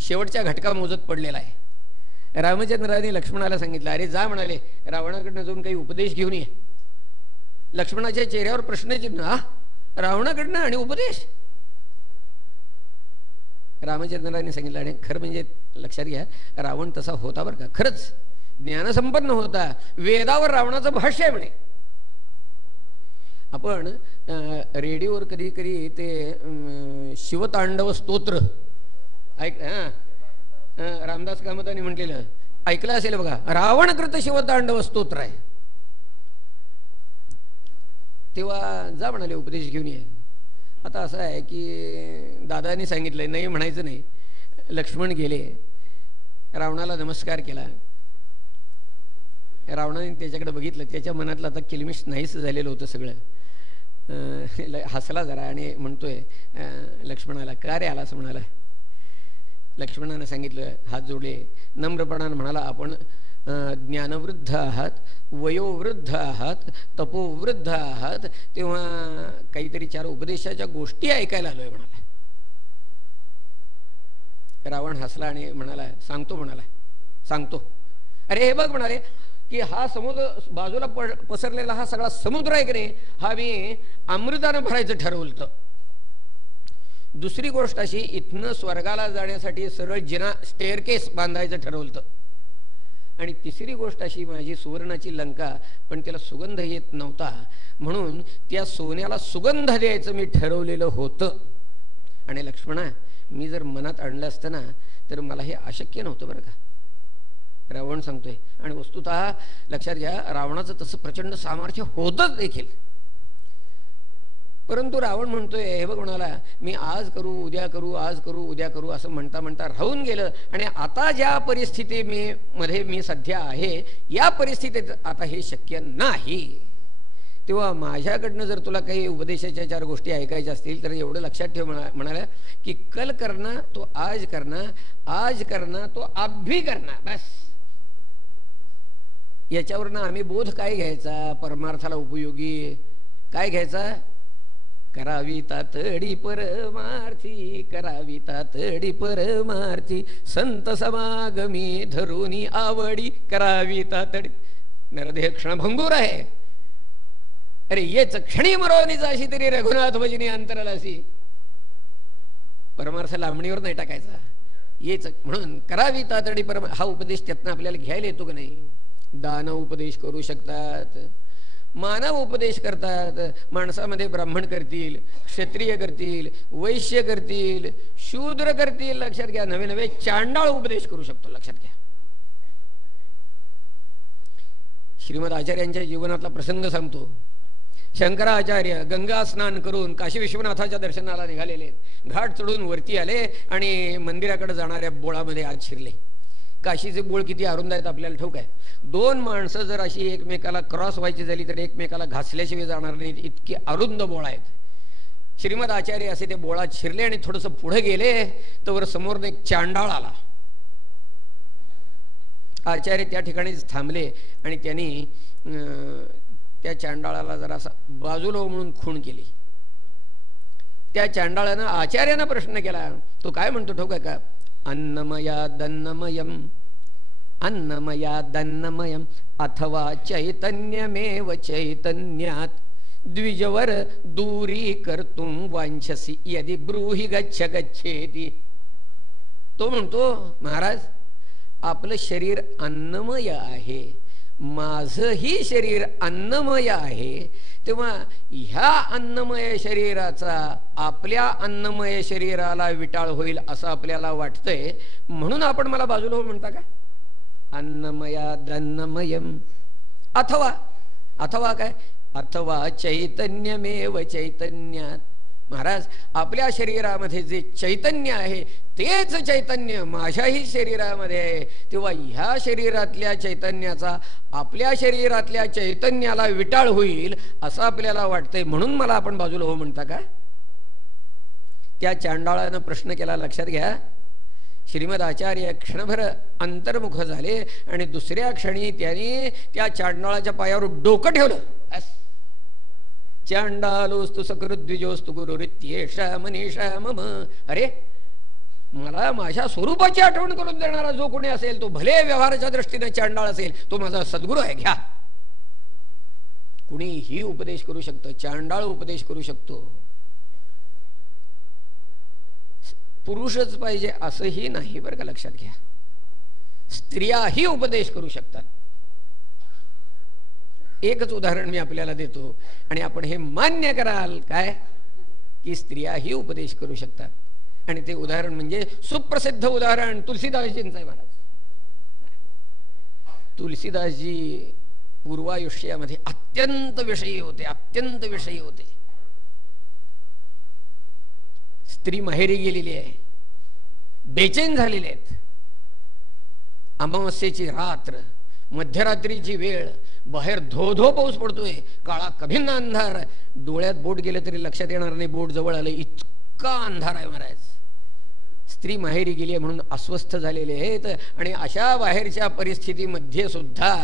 शेवटच्या घटका मोजत पडलेला आहे. रामचंद्राने लक्ष्मणाला सांगितलं, अरे जा म्हणाले रावणाकडनं जाऊन काही उपदेश घेऊन ये. लक्ष्मणाच्या चेहऱ्यावर प्रश्नचिन्ह, हा रावणाकडनं आणि उपदेश. रामचंद्राने सांगितलं, आणि खरं म्हणजे लक्षात घ्या, रावण तसा होता बरं का, खरंच ज्ञानसंपन्न होता. वेदावर रावणाचं भाष्य आहे म्हणे. आपण रेडिओवर कधी कधी ते शिवतांडव स्तोत्र रामदास कामतांनी म्हटलेलं ऐकलं असेल बघा. रावणकृत शिवतांडव स्तोत्र आहे. तेव्हा जा म्हणाले उपदेश घेऊन ये. आता असं आहे की दादानी सांगितलंय, नाही म्हणायचं नाही. लक्ष्मण गेले, रावणाला नमस्कार केला. रावणाने त्याच्याकडे बघितलं, त्याच्या मनातलं आता किलमिश नाहीच झालेलं होतं सगळं. हसला जरा आणि म्हणतोय लक्ष्मणाला, का रे आला असं म्हणाला. लक्ष्मणानं सांगितलं, हात जोडले, नम्रपणानं म्हणाला, आपण ज्ञानवृद्ध आहात, वयोवृद्ध आहात, तपोवृद्ध आहात, तेव्हा काहीतरी 4 उपदेशाच्या गोष्टी ऐकायला आलोय म्हणाला. रावण हसला आणि म्हणाला, सांगतो म्हणाला, सांगतो. अरे हे बघ म्हणाले की हा समुद्र बाजूला पसरलेला हा सगळा समुद्र आहे की नाही, हा मी अमृतानं भरायचं ठरवलं. दुसरी गोष्ट अशी, इथनं स्वर्गाला जाण्यासाठी सरळ जिना स्टेअरकेस बांधायचं ठरवलं. आणि तिसरी गोष्ट अशी, माझी सुवर्णाची लंका, पण त्याला सुगंध येत नव्हता, म्हणून त्या सोन्याला सुगंध द्यायचं मी ठरवलेलं होतं. आणि लक्ष्मणा, मी जर मनात आणलं असतं ना तर मला हे अशक्य नव्हतं बरं का, रावण सांगतोय. आणि वस्तुतः लक्षात घ्या, रावणाचं तसं प्रचंड सामर्थ्य होतच देखील. परंतु रावण म्हणतोय, हे बघ म्हणाला, मी आज करू उद्या करू, आज करू उद्या करू असं म्हणता म्हणता राहून गेलं. आणि आता ज्या परिस्थिती मध्ये मी सध्या आहे, या परिस्थितीत आता हे शक्य नाही. तेव्हा माझ्याकडनं जर तुला काही उपदेशाच्या 4 गोष्टी ऐकायच्या असतील तर एवढं लक्षात ठेव म्हणाला की कल करना तो आज करना, आज करना तो अभी करना, बस. याच्यावरनं आम्ही बोध काय घ्यायचा, परमार्थाला उपयोगी काय घ्यायचा, करावी तातडी परमार्थी, करावी तातडी परमार्थी, संत समागमी धरुनी आवडी, करावी तातडी. नरदेह क्षणभंगूर आहे. अरे येच क्षणी मरोनी जाशी तरी रघुनाथ भजनी अंतरालासी. परमार्थ लांबणीवर नाही टाकायचा, येच म्हणून करावी तातडी हा उपदेश त्यातनं आपल्याला घ्यायला येतो का नाही. दानव उपदेश करू शकतात, मानव उपदेश करतात, माणसामध्ये ब्राह्मण करतील, क्षत्रिय करतील, वैश्य करतील, शूद्र करतील. लक्षात घ्या, नवे नवे चांडाळ उपदेश करू शकतो. लक्षात घ्या. श्रीमद आचार्यांच्या जीवनातला प्रसंग सांगतो. शंकराचार्य गंगा स्नान करून काशी विश्वनाथाच्या दर्शनाला निघालेले, घाट चढून वरती आले आणि मंदिराकडे जाणाऱ्या बोळामध्ये आत शिरले. काशीचे बोळ किती अरुंद आहेत आपल्याला ठाऊक आहे. 2 माणसं जर अशी एकमेकाला क्रॉस व्हायची झाली तर एकमेकाला घासल्याशिवाय जाणार नाहीत, इतके अरुंद बोळ आहेत. श्रीमद आचार्य असे ते बोळात शिरले आणि थोडंसं पुढे गेले तर समोर एक चांडाळ आला. आचार्य त्या ठिकाणीच थांबले आणि त्यांनी त्या चांडाळाला जरासा बाजूला म्हणून खूण केली. त्या चांडाळानं आचार्यानं प्रश्न केला. तो काय म्हणतो ठाऊक आहे का, अन्नमया दन्नमयम, अन्नमया दन्नमयम अथवा चैतन्यमेव चैतन्यात द्विजवर दूरी कर्तुम वांछसी यदि ब्रूहि गच्छ गच्छेती. तो म्हणतो, महाराज आपलं शरीर अन्नमय आहे, माझंही शरीर अन्नमय आहे, तेव्हा ह्या अन्नमय शरीराचा आपल्या अन्नमय शरीराला विटाळ होईल असं आपल्याला वाटतंय, म्हणून आपण मला बाजूला हो म्हणता का. अन्नमयादन्नमयम् अथवा अथवा काय अथवा चैतन्यमेव चैतन्यात. महाराज आपल्या शरीरामध्ये जे चैतन्य आहे तेच चैतन्य माझ्याही शरीरामध्ये आहे. तेव्हा ह्या शरीरातल्या चैतन्याचा आपल्या शरीरातल्या चैतन्याला विटाळ होईल असं आपल्याला वाटतंय म्हणून मला आपण बाजूला हो म्हणता का? त्या चांडाळानं प्रश्न केला. लक्षात घ्या, श्रीमद आचार्य क्षणभर अंतर्मुख झाले आणि दुसऱ्या क्षणी त्यांनी त्या चांडाळाच्या पायावर डोकं ठेवलं. चांडालोस्तु सकृद्विजोस्तु गुरुरित्येषा मनीषा मम. अरे मला माझ्या स्वरूपाची आठवण करून देणारा जो कोणी असेल तो भले व्यवहाराच्या दृष्टीने चांडाळ असेल तो माझा सद्गुरू आहे. घ्या. कुणीही उपदेश करू शकतं, चांडाळ उपदेश करू शकतो. पुरुषच पाहिजे असंही नाही बरं का, लक्षात घ्या. स्त्रियाही उपदेश करू शकतात. एकच उदाहरण मी आपल्याला देतो आणि आपण हे मान्य कराल काय की स्त्रियाही उपदेश करू शकतात. आणि ते उदाहरण म्हणजे सुप्रसिद्ध उदाहरण तुलसीदासजींचं आहे. महाराज तुलसीदासजी पूर्वायुष्यामध्ये अत्यंत विषयी होते, अत्यंत विषयी होते. स्त्री माहेरी गेलेली आहे, बेचैन झालेले आहेत. अमावस्येची रात्र, मध्यरात्रीची वेळ, बाहेर धो धो पाऊस पडतोय, काळा कभिन्न अंधार. डोळ्यात बोट गेलं तरी लक्षात येणार नाही बोट जवळ आलं, इतका अंधार आहे महाराज. स्त्री माहेरी गेली आहे म्हणून अस्वस्थ झालेले आहेत. आणि अशा बाहेरच्या परिस्थितीमध्ये सुद्धा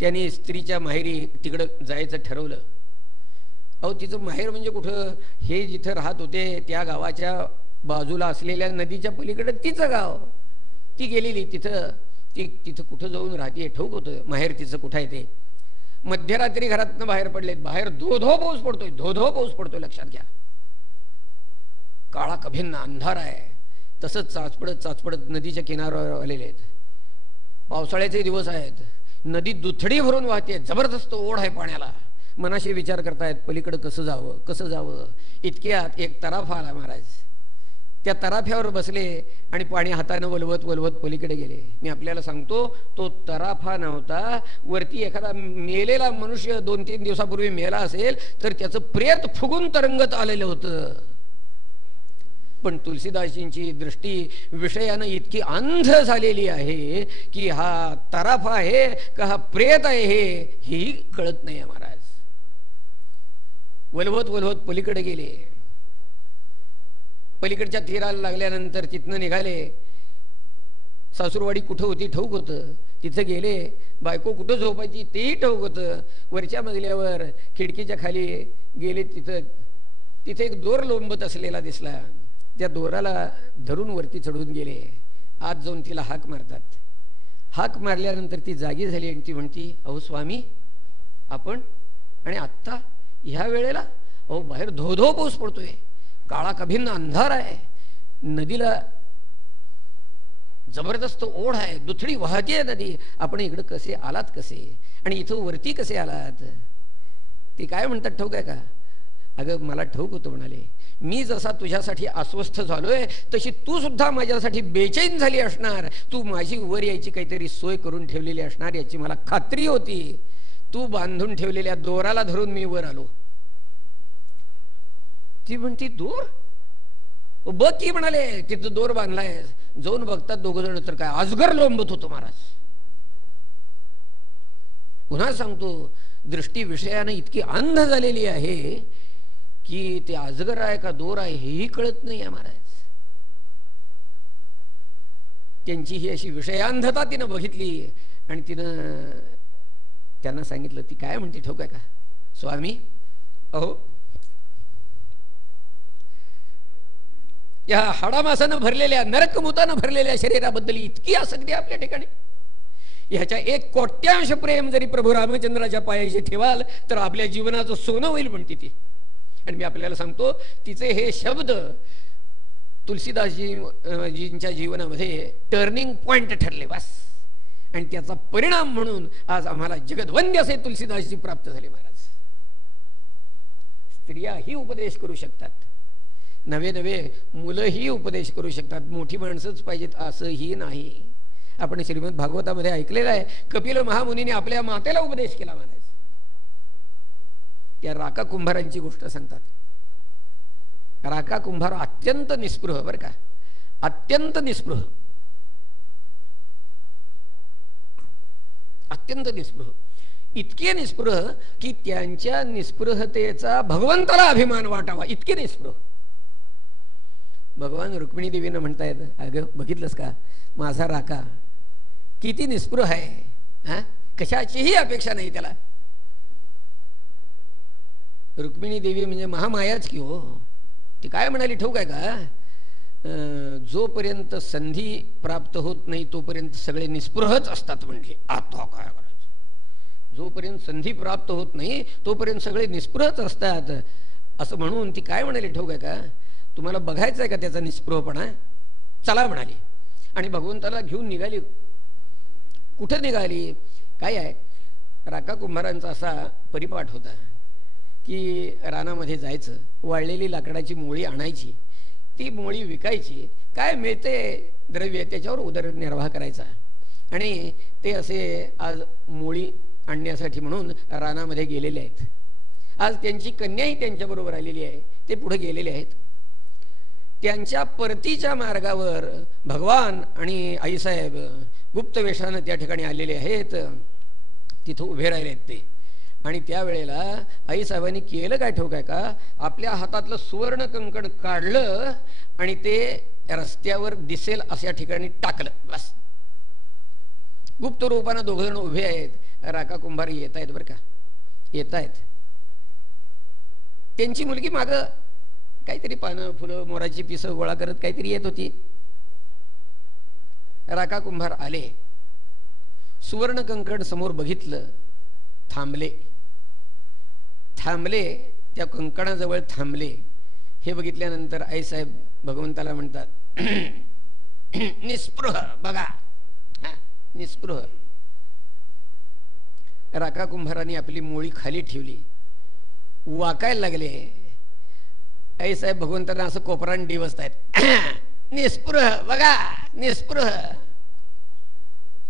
त्यांनी स्त्रीच्या माहेरी तिकडं जायचं ठरवलं. अहो तिचं माहेर म्हणजे कुठं, हे जिथं राहत होते त्या गावाच्या बाजूला असलेल्या नदीच्या पलीकडे तिचं गाव. ती गेलेली तिथं कुठं जाऊन राहते ठाऊक होतं माहेर तिचं कुठं आहे ते. मध्यरात्री घरातनं बाहेर पडलेत, बाहेर धो धो पाऊस पडतोय, धो धो पाऊस पडतोय. लक्षात घ्या, काळा कभिन्न अंधार आहे. तसंच चाचपडत नदीच्या किनाऱ्यावर आलेले आहेत. पावसाळ्याचे दिवस आहेत, नदी दुथडी भरून वाहते, जबरदस्त ओढ आहे पाण्याला. मनाशी विचार करतायत पलीकडे कसं जावं. इतक्यात एक तराफा आला महाराज. त्या तराफ्यावर बसले आणि पाणी हातानं वलवत पलीकडे गेले. मी आपल्याला सांगतो तो तराफा नव्हता, वरती एखादा मेलेला मनुष्य 2-3 दिवसापूर्वी मेला असेल तर त्याचं प्रेत फुगून तरंगत आलेलं होतं. पण तुलसीदासजींची दृष्टी विषयानं इतकी अंध झालेली आहे की हा तराफा आहे का हा प्रेत आहे हेही कळत नाही महाराज. वलवत पलीकडे गेले. पलीकडच्या तीराला लागल्यानंतर तिथनं निघाले. सासूरवाडी कुठं होती ठाऊक होतं, तिथं गेले. बायको कुठं झोपायची तेही ठाऊक होतं. वरच्या मजल्यावर खिडकीच्या खाली गेले. तिथे एक दोर लोंबत असलेला दिसला. त्या दोराला धरून वरती चढून गेले. आत जाऊन तिला हाक मारतात. हाक मारल्यानंतर ती जागी झाली आणि ती म्हणती, अहो स्वामी आपण, आणि आत्ता ह्या वेळेला? अहो बाहेर धो धो पाऊस पडतोय, काळा कभिन्न अंधार आहे, नदीला जबरदस्त ओढ आहे, दुथडी वाहतीये नदी. आपण इकडं कसे आलात कसे, आणि इथं वरती कसे आलात? ती काय म्हणतात ठाऊक आहे का? अगं मला ठाऊक होतं म्हणाले, मी जसा तुझ्यासाठी अस्वस्थ झालोय तशी तू सुद्धा माझ्यासाठी बेचैन झाली असणार. तू माझी वर यायची काहीतरी सोय करून ठेवलेली असणार याची मला खात्री होती. तू बांधून ठेवलेल्या दोराला धरून मी वर आलो. ती म्हणती दोर? बघ की म्हणाले, तिथं दोर बांधलाय. जाऊन बघतात दोघ जण तर काय अजगर लोंबत होतो महाराज. पुन्हा सांगतो, दृष्टी विषयाने इतकी अंध झालेली आहे की ते अजगर आहे का दोर आहे हेही कळत नाही आहे महाराज. त्यांची ही अशी विषयांधता तिनं बघितली आणि तिनं त्यांना सांगितलं. ती काय म्हणते ठाऊक आहे का? स्वामी अहो या हाडामासानं भरलेल्या नरकमुतानं भरलेल्या शरीराबद्दल इतकी आसक्ती आपल्या ठिकाणी. ह्याच्या 1 कोट्यांश प्रेम जरी प्रभू रामचंद्राच्या पायाशी ठेवाल तर आपल्या जीवनाचं सोनं होईल म्हणते ती. आणि मी आपल्याला सांगतो तिचे हे शब्द तुलसीदासजींच्या जीवनामध्ये टर्निंग पॉइंट ठरले बस. आणि त्याचा परिणाम म्हणून आज आम्हाला जगदवंद्य असे तुलसीदासजी प्राप्त झाले महाराज. स्त्रियाही उपदेश करू शकतात, नवे नवे मुलंही उपदेश करू शकतात. मोठी माणसंच पाहिजेत असंही नाही. आपण श्रीमद भागवतामध्ये ऐकलेलं आहे. कपिल महामुनीने आपल्या मातेला उपदेश केला म्हणायचं. त्या राका कुंभारांची गोष्ट सांगतात. राका कुंभार अत्यंत निस्पृह, बरं का, अत्यंत निस्पृह, अत्यंत निस्पृह, इतके निस्पृह की त्यांच्या निस्पृहतेचा भगवंताला अभिमान वाटावा, इतके निस्पृह. भगवान रुक्मिणी देवीनं म्हणतायत, अगं बघितलंस का माझा राका किती निस्पृह आहे, हा, कशाचीही अपेक्षा नाही त्याला. रुक्मिणी देवी म्हणजे महामायाच की हो. ती काय म्हणाली ठाऊक आहे का, जोपर्यंत संधी प्राप्त होत नाही तोपर्यंत सगळे निस्पृहच असतात म्हणले. आता काय करायचं, जोपर्यंत संधी प्राप्त होत नाही तोपर्यंत सगळे निस्पृहच असतात असं म्हणून ती काय म्हणाली ठाऊक आहे का, तुम्हाला बघायचं आहे का त्याचा निस्पृहपणा, चला म्हणाली. आणि भगवंताला घेऊन निघाली. कुठं निघाली, काय आहे, राका कुंभारांचा असा परिपाठ होता की रानामध्ये जायचं, वाळलेली लाकडाची मोळी आणायची, ती मोळी विकायची, काय मिळते द्रव्य त्याच्यावर उदरनिर्वाह करायचा. आणि ते असे आज मोळी आणण्यासाठी म्हणून रानामध्ये गेलेले आहेत. आज त्यांची कन्याही त्यांच्याबरोबर आलेली आहे, ते पुढे गेलेले आहेत. त्यांच्या परतीच्या मार्गावर भगवान आणि आईसाहेब गुप्त वेषानं त्या ठिकाणी आलेले आहेत. तिथं उभे राहिले आहेत ते. आणि त्यावेळेला आईसाहेबांनी केलं काय ठाऊक आहे का, आपल्या हातातलं सुवर्ण कंकण काढलं आणि ते रस्त्यावर दिसेल अशा ठिकाणी टाकलं. बस, गुप्त रूपानं दोघजण उभे आहेत. राका कुंभार येत आहेत, बरं का, येत आहेत. त्यांची मुलगी मागं काहीतरी पानं फुलं मोराची पिसं गोळा करत काहीतरी येत होती. राका कुंभार आले, सुवर्ण कंकण समोर बघितलं, थांबले. थांबले, त्या कंकणाजवळ थांबले. हे बघितल्यानंतर आईसाहेब भगवंताला म्हणतात, निस्पृह बघा, निस्पृह. राका कुंभाराने आपली मोळी खाली ठेवली, वाकायला लागले. आईसाहेब भगवंतांना असं कोपरान डिवसतायत, निस्पृह बघा, निस्पृह.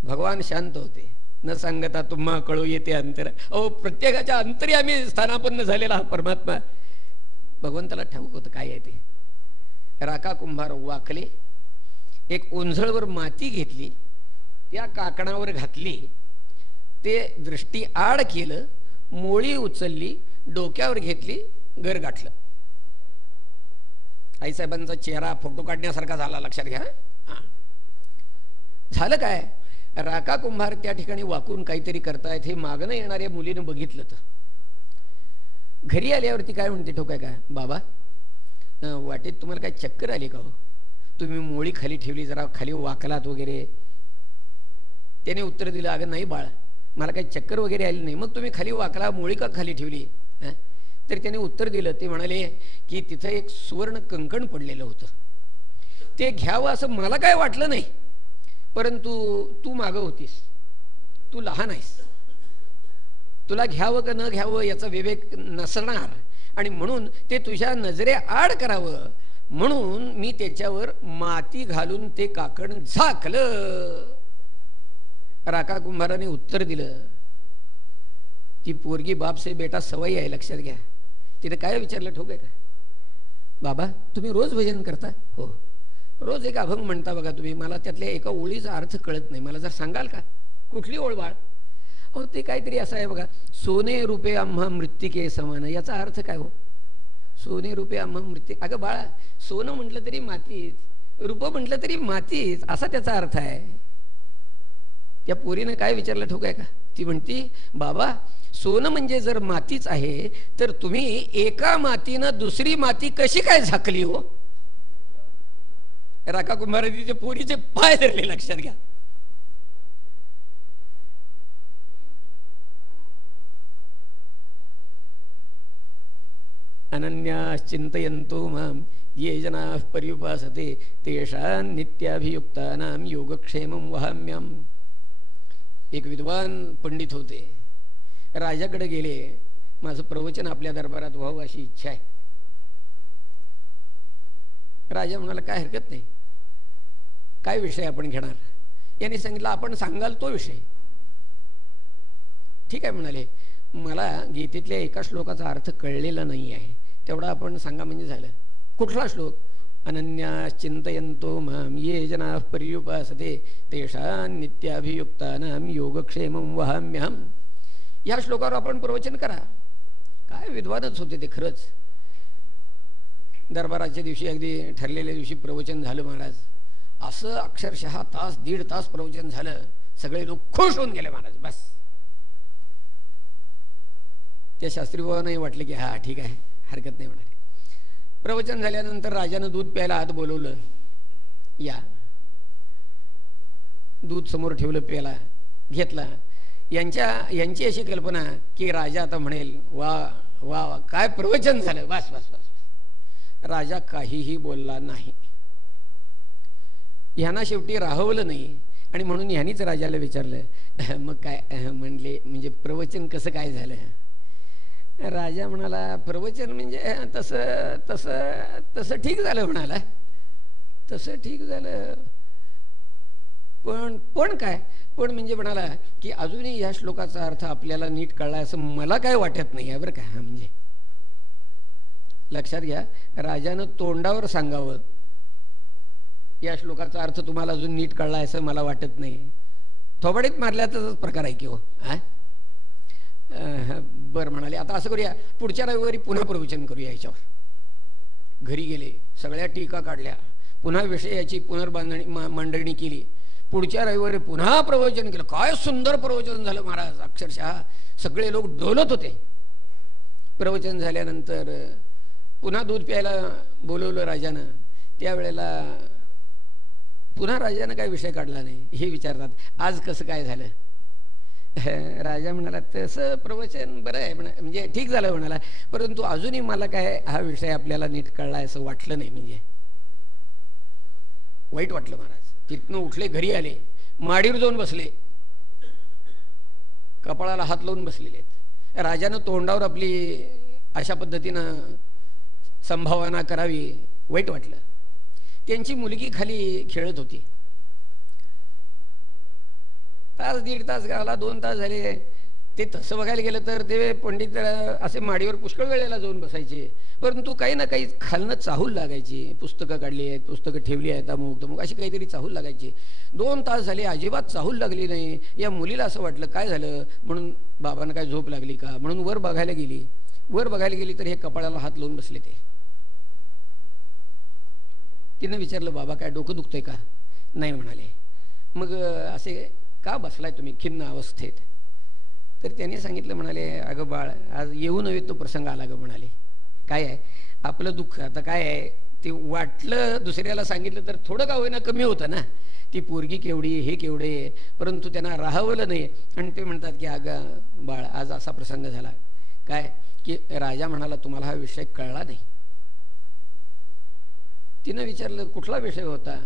भगवान शांत होते. न सांगता तुम्हा कळू येते अंतर. अहो, प्रत्येकाच्या अंतरी आम्ही स्थानापन्न झालेला हा परमात्मा. भगवंताला ठाऊक होतं काय आहे ते. राका कुंभार वाकले, एक ओंझळवर माती घेतली, त्या काकणावर घातली, ते दृष्टी आड केलं, मोळी उचलली, डोक्यावर घेतली, घर गाठलं. आईसाहेबांचा चेहरा फोटो काढण्यासारखा झाला, लक्षात घ्या. झालं काय, राका कुंभार त्या ठिकाणी वाकून काहीतरी करतायत. हे मागणं येणाऱ्या मुलीनं बघितलं. तर घरी आल्यावरती काय म्हणते ठाऊक आहे का, बाबा वाटेत तुम्हाला काय चक्कर आली का हो, तुम्ही मोळी खाली ठेवली, जरा खाली वाकलात वगैरे. त्याने उत्तर दिलं, अगं नाही बाळ, मला काही चक्कर वगैरे आली नाही. मग तुम्ही खाली वाकला, मोळी का खाली ठेवली. तर त्याने उत्तर दिलं, ते म्हणाले की तिथं एक सुवर्ण कंकण पडलेलं होतं, ते घ्यावं असं मला काय वाटलं नाही, परंतु तू मागं होतीस, तू लहान आहेस, तुला घ्यावं का न घ्यावं याचा विवेक नसणार, आणि म्हणून ते तुझ्या नजरे आड करावं म्हणून मी त्याच्यावर माती घालून ते काकण झाकलं. राका कुंभाराने उत्तर दिलं, ती पोरगी बाप से बेटा सवयी आहे, लक्षात घ्या. तिने काय विचारलं ठाऊक आहे का, बाबा तुम्ही रोज भजन करता. हो, रोज एक अभंग म्हणता बघा तुम्ही, मला त्यातल्या एका ओळीचा अर्थ कळत नाही, मला जर सांगाल का, कुठली ओळ बाळ. अहो ते काहीतरी असं आहे बघा, सोने रुपे आम्हा मृत्तिके समान, याचा अर्थ काय हो, सोने रुपे आम्हा मृत्यू. अगं बाळा, सोनं म्हटलं तरी मातीच, रूप म्हटलं तरी मातीच, असा त्याचा अर्थ आहे. त्या पोरीनं काय विचारलं ठाऊक आहे का, ती म्हणती, बाबा सोनं म्हणजे जर मातीच आहे तर तुम्ही एका मातीनं दुसरी माती कशी काय झाकली हो. राका कुंभाराचे पोरीचे पाय धरले, लक्षात घ्या. अनन्याश्चिंतयन्तो मां ये जनाः पर्युपासते तेषां नित्याभियुक्तानां योगक्षेमं वहाम्यहम्. एक विद्वान पंडित होते, राजाकडे गेले, माझं प्रवचन आपल्या दरबारात व्हावं अशी इच्छा आहे. राजा म्हणाला, काय हरकत नाही, काय विषय आपण घेणार. यांनी सांगितलं आपण सांगाल तो विषय. ठीक आहे म्हणाले, मला गीतेतल्या एका श्लोकाचा अर्थ कळलेला नाही आहे, तेवढा आपण सांगा म्हणजे झालं. कुठला श्लोक? अनन्या चिंतयन्तो माम ये जनाः पर्युपासते तेषां नित्याभियुक्तानां योगक्षेमं वहाम्यहम्. ह्या श्लोकावर आपण प्रवचन करा. काय विद्वानच होते ते खरंच. दरबाराच्या दिवशी अगदी ठरलेल्या दिवशी प्रवचन झालं महाराज. असं अक्षरशः तास दीड तास प्रवचन झालं. सगळे लोक खुश होऊन गेले महाराज. बस त्या शास्त्रीबाबांनाही वाटलं की हा ठीक आहे, हरकत नाही म्हणाले. प्रवचन झाल्यानंतर राजानं दूध प्यायला आत बोलवलं. या दूध समोर ठेवलं, प्यायला घेतला. यांची अशी कल्पना की राजा आता म्हणेल वा वा काय प्रवचन झालं. बस बस बस. राजा काहीही बोलला नाही. ह्यांना शेवटी राहवलं नाही आणि म्हणून ह्यांनीच राजाला विचारलं मग काय म्हणले, म्हणजे प्रवचन कसं काय झालं. राजा म्हणाला प्रवचन म्हणजे तसं तसं तसं ठीक झालं म्हणाला. तसं ठीक झालं पण काय पण म्हणजे म्हणाला की अजूनही या श्लोकाचा अर्थ आपल्याला नीट कळला असं मला काय वाटत नाही आहे बरं का. म्हणजे लक्षात घ्या, राजानं तोंडावर सांगावं या श्लोकाचा अर्थ तुम्हाला अजून नीट कळला असं मला वाटत नाही. थोबाडीत मारल्याचाच प्रकार आहे की हो. बरं म्हणाले, आता असं करूया, पुढच्या रविवारी पुन्हा प्रवचन करूया याच्यावर. घरी गेले, सगळ्या टीका काढल्या, पुन्हा विषयाची पुनर्बांधणी मांडणी केली. पुढच्या रविवारी पुन्हा प्रवचन केलं. काय सुंदर प्रवचन झालं महाराज. अक्षरशः सगळे लोक डोलत होते. प्रवचन झाल्यानंतर पुन्हा दूध प्यायला बोलवलं राजानं. त्यावेळेला पुन्हा राजानं काय विषय काढला नाही. हे विचारतात आज कसं काय झालं. राजा म्हणाला तसं प्रवचन बरं आहे म्हणजे ठीक झालं म्हणाला, परंतु अजूनही मला काय हा विषय आपल्याला नीट कळला असं वाटलं नाही. म्हणजे वाईट वाटलं महाराज. तिथनं उठले, घरी आले, माडीवर जाऊन बसले, कपाळाला हात लावून बसलेले आहेत. राजानं तोंडावर आपली अशा पद्धतीनं संभावना करावी, वाईट वाटलं. त्यांची मुलगी खाली खेळत होती. तास दीड तास गाला, 2 तास झाले. ते तसं बघायला गेलं तर ते पंडित असे माडीवर पुष्कळ वेळेला जाऊन बसायचे, परंतु काही ना काही खालनं चाहूल लागायची. पुस्तकं काढली आहेत, पुस्तकं ठेवली आहेत, अमुक तमुक अशी काहीतरी चाहूल लागायची. 2 तास झाले, अजिबात चाहूल लागली नाही. या मुलीला असं वाटलं काय झालं म्हणून, बाबांना काय झोप लागली का म्हणून वर बघायला गेली. वर बघायला गेली तर हे कपाळाला हात लावून बसले. तिनं विचारलं बाबा काय डोकं दुखतंय का. नाही म्हणाले. मग असे का बसलाय तुम्ही खिन्न अवस्थेत. तर त्यांनी सांगितलं, म्हणाले अगं बाळ आज येऊ नये तो प्रसंग आला ग. म्हणाले काय आहे आपलं दुःख, आता काय आहे ते वाटलं दुसऱ्याला सांगितलं तर थोडं का होईना कमी होतं ना. ती पोरगी केवढी, हे केवढे, परंतु त्यांना राहवलं नाही. आणि ते म्हणतात की अगं बाळ आज असा प्रसंग झाला काय की राजा म्हणाला तुम्हाला हा विषय कळला नाही. तिनं विचारलं कुठला विषय होता.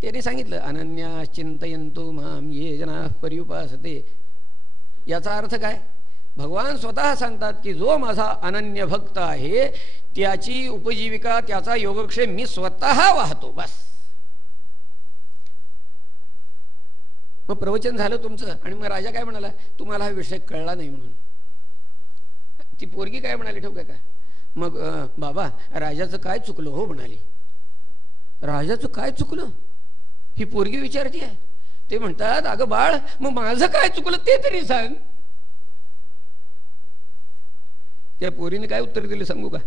त्याने सांगितलं अनन्या चिंतयन्तो माम ये जनाः पर्युपासते. याचा अर्थ काय, भगवान स्वतः सांगतात की जो माझा अनन्य भक्त आहे त्याची उपजीविका, त्याचा योगक्षेम मी स्वतः वाहतो. बस. मग प्रवचन झालं तुमचं आणि मग राजा काय म्हणाला तुम्हाला हा विषय कळला नाही म्हणून. ती पोरगी काय म्हणाली ठेवू का. मग बाबा राजाचं काय चुकलं हो म्हणाली. राजाचं काय चुकलं ही पोरगी विचारते आहे. ते म्हणतात अगं बाळ मग माझं काय चुकलं ते तरी सांग. त्या पोरीने काय उत्तर दिलं सांगू का.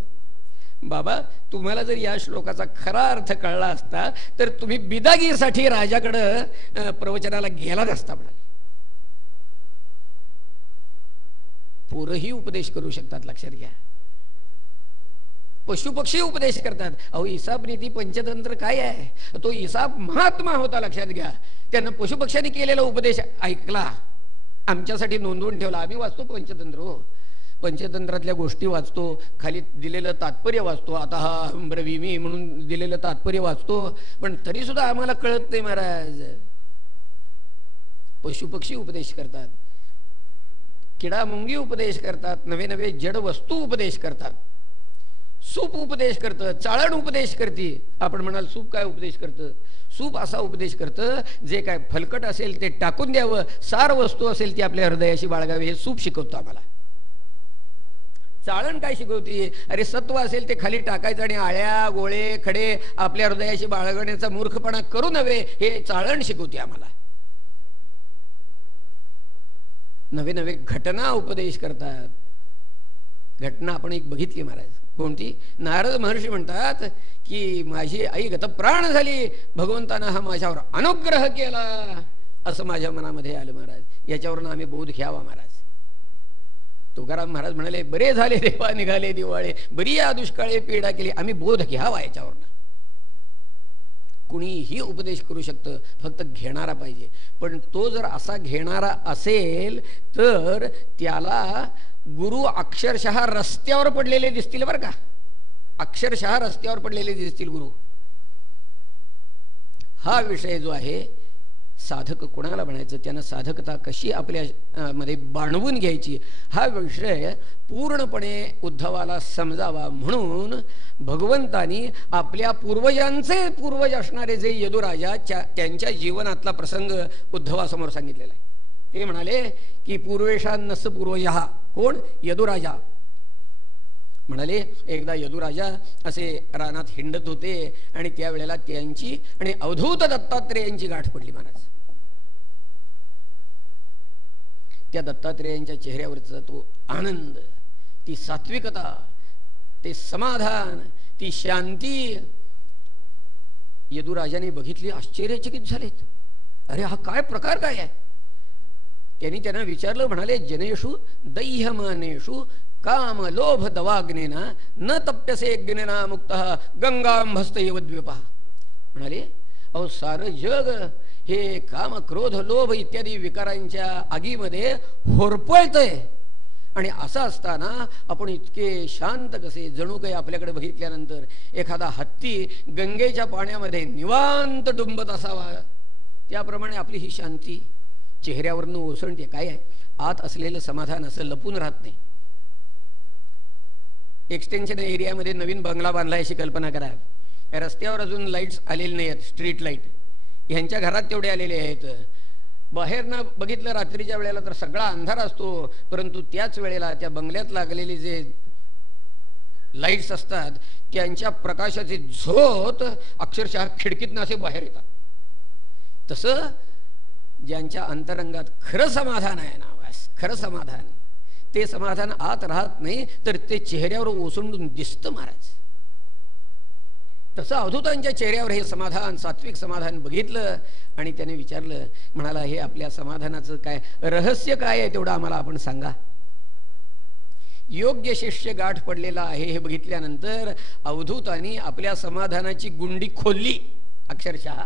बाबा तुम्हाला जर या श्लोकाचा खरा अर्थ कळला असता तर तुम्ही बिदागीसाठी राजाकडं प्रवचनाला गेलाच असता म्हणाले. पोरही उपदेश करू शकतात लक्षात घ्या. पशुपक्षी उपदेश करतात. अहो इसाप नीती पंचतंत्र काय आहे, तो इसाप महात्मा होता लक्षात घ्या. त्यानं पशुपक्ष्यांनी केलेला उपदेश ऐकला, आमच्यासाठी नोंदवून ठेवला. आम्ही वाचतो पंचतंत्र हो, पंचतंत्रातल्या गोष्टी वाचतो, खाली दिलेलं तात्पर्य वाचतो. आता हा ब्रवीमी म्हणून दिलेलं तात्पर्य वाचतो, पण तरी सुद्धा आम्हाला कळत नाही महाराज. पशुपक्षी उपदेश करतात, किडा मुंगी उपदेश करतात, नवे नवे जड वस्तू उपदेश करतात. सूप उपदेश करतं, चाळण उपदेश करते. आपण म्हणाल सूप काय उपदेश करतं? सूप असा उपदेश करतं, जे काय फलकट असेल ते टाकून द्यावं, सार वस्तू असेल ती आपल्या हृदयाशी बाळगावी, हे सूप शिकवतं आम्हाला. चाळण काय शिकवते? अरे सत्व असेल ते खाली टाकायचं आणि आळ्या गोळे खडे आपल्या हृदयाशी बाळगण्याचा मूर्खपणा करू नये, हे चाळण शिकवते आम्हाला. नवे नवे घटना उपदेश करतात. घटना आपण एक बघितली महाराज. कोणती? नारद महर्षी म्हणतात की माझी आई गतप्राण झाली, भगवंतानं हा माझ्यावर अनुग्रह केला, असं माझ्या मनामध्ये आलं महाराज. याच्यावरून आम्ही बोध घ्यावा महाराज. तुकाराम महाराज म्हणाले, बरे झाले देवा निघाले दिवाळे, बरी या दुष्काळे पीडा केली. आम्ही बोध घ्यावा याच्यावरून. कुणीही उपदेश करू शकतं, फक्त घेणारा पाहिजे. पण तो जर असा घेणारा असेल तर त्याला गुरु अक्षरशः रस्त्यावर पडलेले दिसतील बरं का. अक्षरशः रस्त्यावर पडलेले दिसतील गुरु. हा विषय जो आहे, साधक कोणाला म्हणायचं, त्यानं साधकता कशी आपल्या मध्ये बाणवून घ्यायची, हा विषय पूर्णपणे उद्धवाला समजावा म्हणून भगवंतानी आपल्या पूर्वजांचे पूर्वज असणारे जे यदुराजा त्यांच्या जीवनातला प्रसंग उद्धवासमोर सांगितलेला आहे. ते म्हणाले की पूर्वेशान्नस पूर्वजः. कोण? यदुराजा. म्हणाले एकदा यदुराजा असे रानात हिंडत होते आणि त्यावेळेला त्यांची आणि अवधूत दत्तात्रेयांची गाठ पडली महाराज. त्या दत्तात्रेयांच्या चेहऱ्यावरचा तो आनंद, ती सात्विकता, ते समाधान, ती शांती यदुराजाने बघितली. आश्चर्यचकित झालेत. अरे हा काय प्रकार काय आहे? त्यांना विचारलं. म्हणाले जनेषु दैह्यमानेषु काम लोभ दवाग्नेना न तप्यसे ज्ञेना मुक्तः गंगांभस्तैव द्वीपः. म्हणाले अहो सारं जग हे काम क्रोध लोभ इत्यादी विकारांच्या आगीमध्ये होरपळतंय आणि असं असताना आपण इतके शांत कसे? जणू काही आपल्याकडे बघितल्यानंतर एखादा हत्ती गंगेच्या पाण्यामध्ये निवांत डुंबत असावा, त्याप्रमाणे आपली ही शांती चेहऱ्यावरनं ओसळते. काय आहे? आत असलेलं समाधान असं लपून राहत नाही. एक्सटेन्शन एरियामध्ये नवीन बंगला बांधला अशी कल्पना करा. रस्त्यावर अजून लाईट्स आलेले नाही आहेत, स्ट्रीट लाईट. ह्यांच्या घरात तेवढे आलेले आहेत. बाहेरनं बघितलं रात्रीच्या वेळेला तर सगळा अंधार असतो, परंतु त्याच वेळेला त्या बंगल्यात लागलेले जे लाईट्स असतात त्यांच्या प्रकाशाचे झोत अक्षरशः खिडकीतनं असे बाहेर येतात. तसं ज्यांच्या अंतरंगात खरं समाधान आहे ना, बस खरं समाधान, ते समाधान आत राहत नाही तर ते चेहऱ्यावर ओसंडून दिसतं महाराज. तसं अवधूतांच्या चेहऱ्यावर हे समाधान, सात्विक समाधान बघितलं आणि त्याने विचारलं. म्हणाला हे आपल्या समाधानाचं काय रहस्य काय आहे तेवढं आम्हाला आपण सांगा. योग्य शिष्य गाठ पडलेला आहे हे बघितल्यानंतर अवधूतांनी आपल्या समाधानाची गुंडी खोलली अक्षरशः.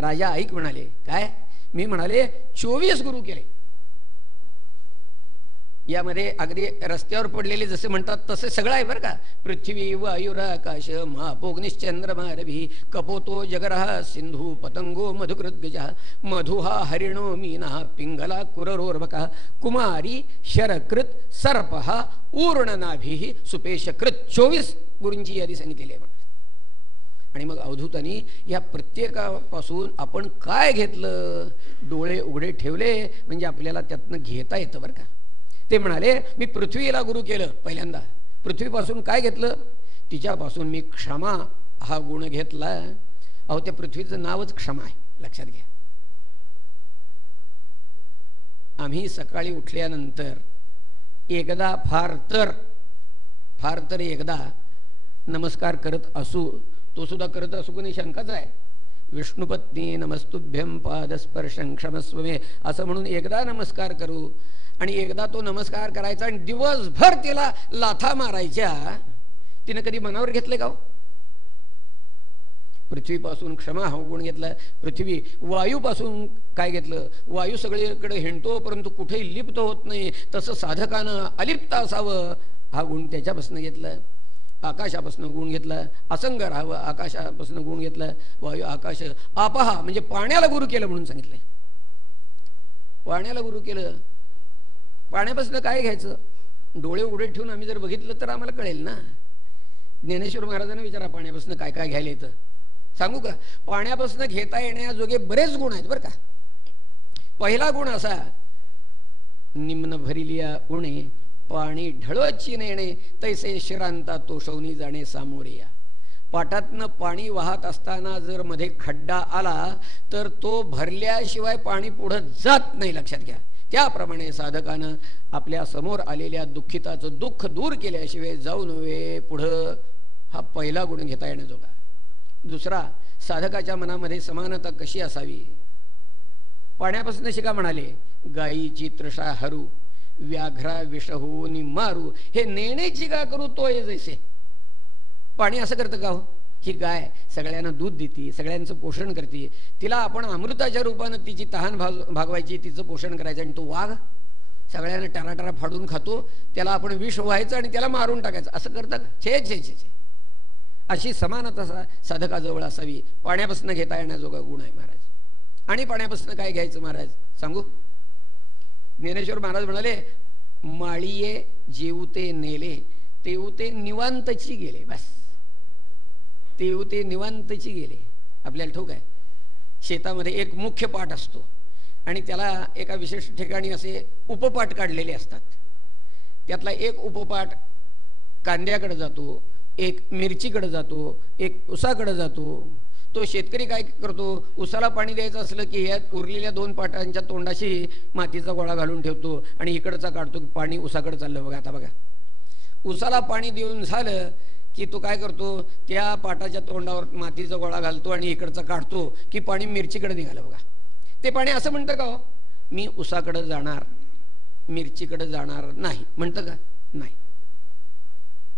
राजा ऐक म्हणाले. काय? मी म्हणाले 24 गुरु केले. यामध्ये अगदी रस्त्यावर पडलेले जसे म्हणतात तसे सगळं आहे बरं का. पृथ्वी वायुराकाश महापोग्निश्चंद्रमा रवी कपोतो जगरः सिंधू पतंगो मधुकृद्गजः मधुहा हरिणो मीनः पिंगला कुररोर्भकः कुमारी शरकृत सर्पः ऊर्णनाभिः सुपेशकृत. 24 गुरूंची यादी सांगितलेली आहे. आणि मग अवधूतांनी या प्रत्येकापासून आपण काय घेतलं, डोळे उघडे ठेवले म्हणजे आपल्याला त्यातनं घेता येतं बरं का. ते म्हणाले मी पृथ्वीला गुरु केलं पहिल्यांदा. पृथ्वीपासून काय घेतलं? तिच्यापासून मी क्षमा हा गुण घेतला. अहो त्या पृथ्वीचं नावच क्षमा आहे, लक्षात घ्या. आम्ही सकाळी उठल्यानंतर एकदा फार तर एकदा नमस्कार करत असू, तो सुद्धा करत असू कोणी शंकाच आहे. विष्णुपत्नी नमस्तुभ्यं पादस्पर्शं क्षमस्व मे असं म्हणून एकदा नमस्कार करू आणि एकदा तो नमस्कार करायचा आणि दिवसभर तिला लाथा मारायच्या. तिने कधी मनावर घेतले का? पृथ्वीपासून क्षमा हा गुण घेतला. पृथ्वी वायूपासून काय घेतलं? वायू सगळीकडे हिंडतो परंतु कुठेही लिप्त होत नाही, तसं साधकानं अलिप्त असावं हा गुण त्याच्यापासून घेतला. आकाशापासून गुण घेतला. असंग राहावं आकाशापासून गुण घेतला. वायू आकाश आपहा म्हणजे पाण्याला गुरु केलं म्हणून सांगितलंय. पाण्याला गुरु केलं. पाण्यापासून काय घ्यायचं? डोळे उघडे ठेवून आम्ही जर बघितलं तर आम्हाला कळेल ना. ज्ञानेश्वर महाराजांना विचारा पाण्यापासून काय काय घ्यायला येतं. सांगू का? पाण्यापासून घेता येण्याजोगे बरेच गुण आहेत बरं का. पहिला गुण असा, निम्न भरिलिया उणे पाणी ढळची नेणे तैसे शिरांता तोषवणी जाणे सामोरे या. पाटातनं पाणी वाहत असताना जर मध्ये खड्डा आला तर तो भरल्याशिवाय पाणी पुढं जात नाही, लक्षात घ्या. त्याप्रमाणे साधकानं आपल्या समोर आलेल्या दुःखिताचं दुःख दूर केल्याशिवाय जाऊ नये पुढं. हा पहिला गुण घेता येण्याजोगा. दुसरा, साधकाच्या मनामध्ये समानता कशी असावी. पाण्यापासून शिका म्हणाले, गायीची तृषा हरू व्याघ्रा विष होऊन मारू हे नेण्याची का करू तो ये जैसे. पाणी असं करतं का हो? ही गाय सगळ्यांना दूध देते, सगळ्यांचं पोषण करते, तिला आपण अमृताच्या रूपानं तिची तहान भागवायची, तिचं पोषण करायचं. आणि तो वाघ सगळ्यांना टाराटारा फाडून खातो, त्याला आपण विष व्हायचं आणि त्याला मारून टाकायचं. असं करतं का? छे छे छे छे. अशी समानता साधकाजवळ असावी. पाण्यापासून घेता येण्याजोगा गुण आहे महाराज. आणि पाण्यापासून काय घ्यायचं महाराज सांगू. ज्ञानेश्वर महाराज म्हणाले, माळीये जेवते नेले तेवते निवांतची गेले. बस, तेवते निवांतची गेले. आपल्याला ठाऊक आहे, शेतामध्ये एक मुख्य पाट असतो आणि त्याला एका विशिष्ट ठिकाणी असे उपपाट काढलेले असतात. त्यातला एक उपपाट कांद्याकडे जातो, एक मिरचीकडे जातो, एक उसाकडे जातो. तो शेतकरी काय करतो, उसाला पाणी द्यायचं असलं की यात उरलेल्या 2 पाटांच्या तोंडाशी मातीचा गोळा घालून ठेवतो आणि इकडचा काढतो की पाणी उसाकडे चाललं. बघा आता बघा, उसाला पाणी देऊन झालं की तो काय करतो, त्या पाटाच्या तोंडावर मातीचा गोळा घालतो आणि इकडचा काढतो की पाणी मिरचीकडे निघालं. बघा, ते पाणी असं म्हणतं का हो, मी उसाकडे जाणार मिरचीकडे जाणार नाही म्हणतं का? नाही.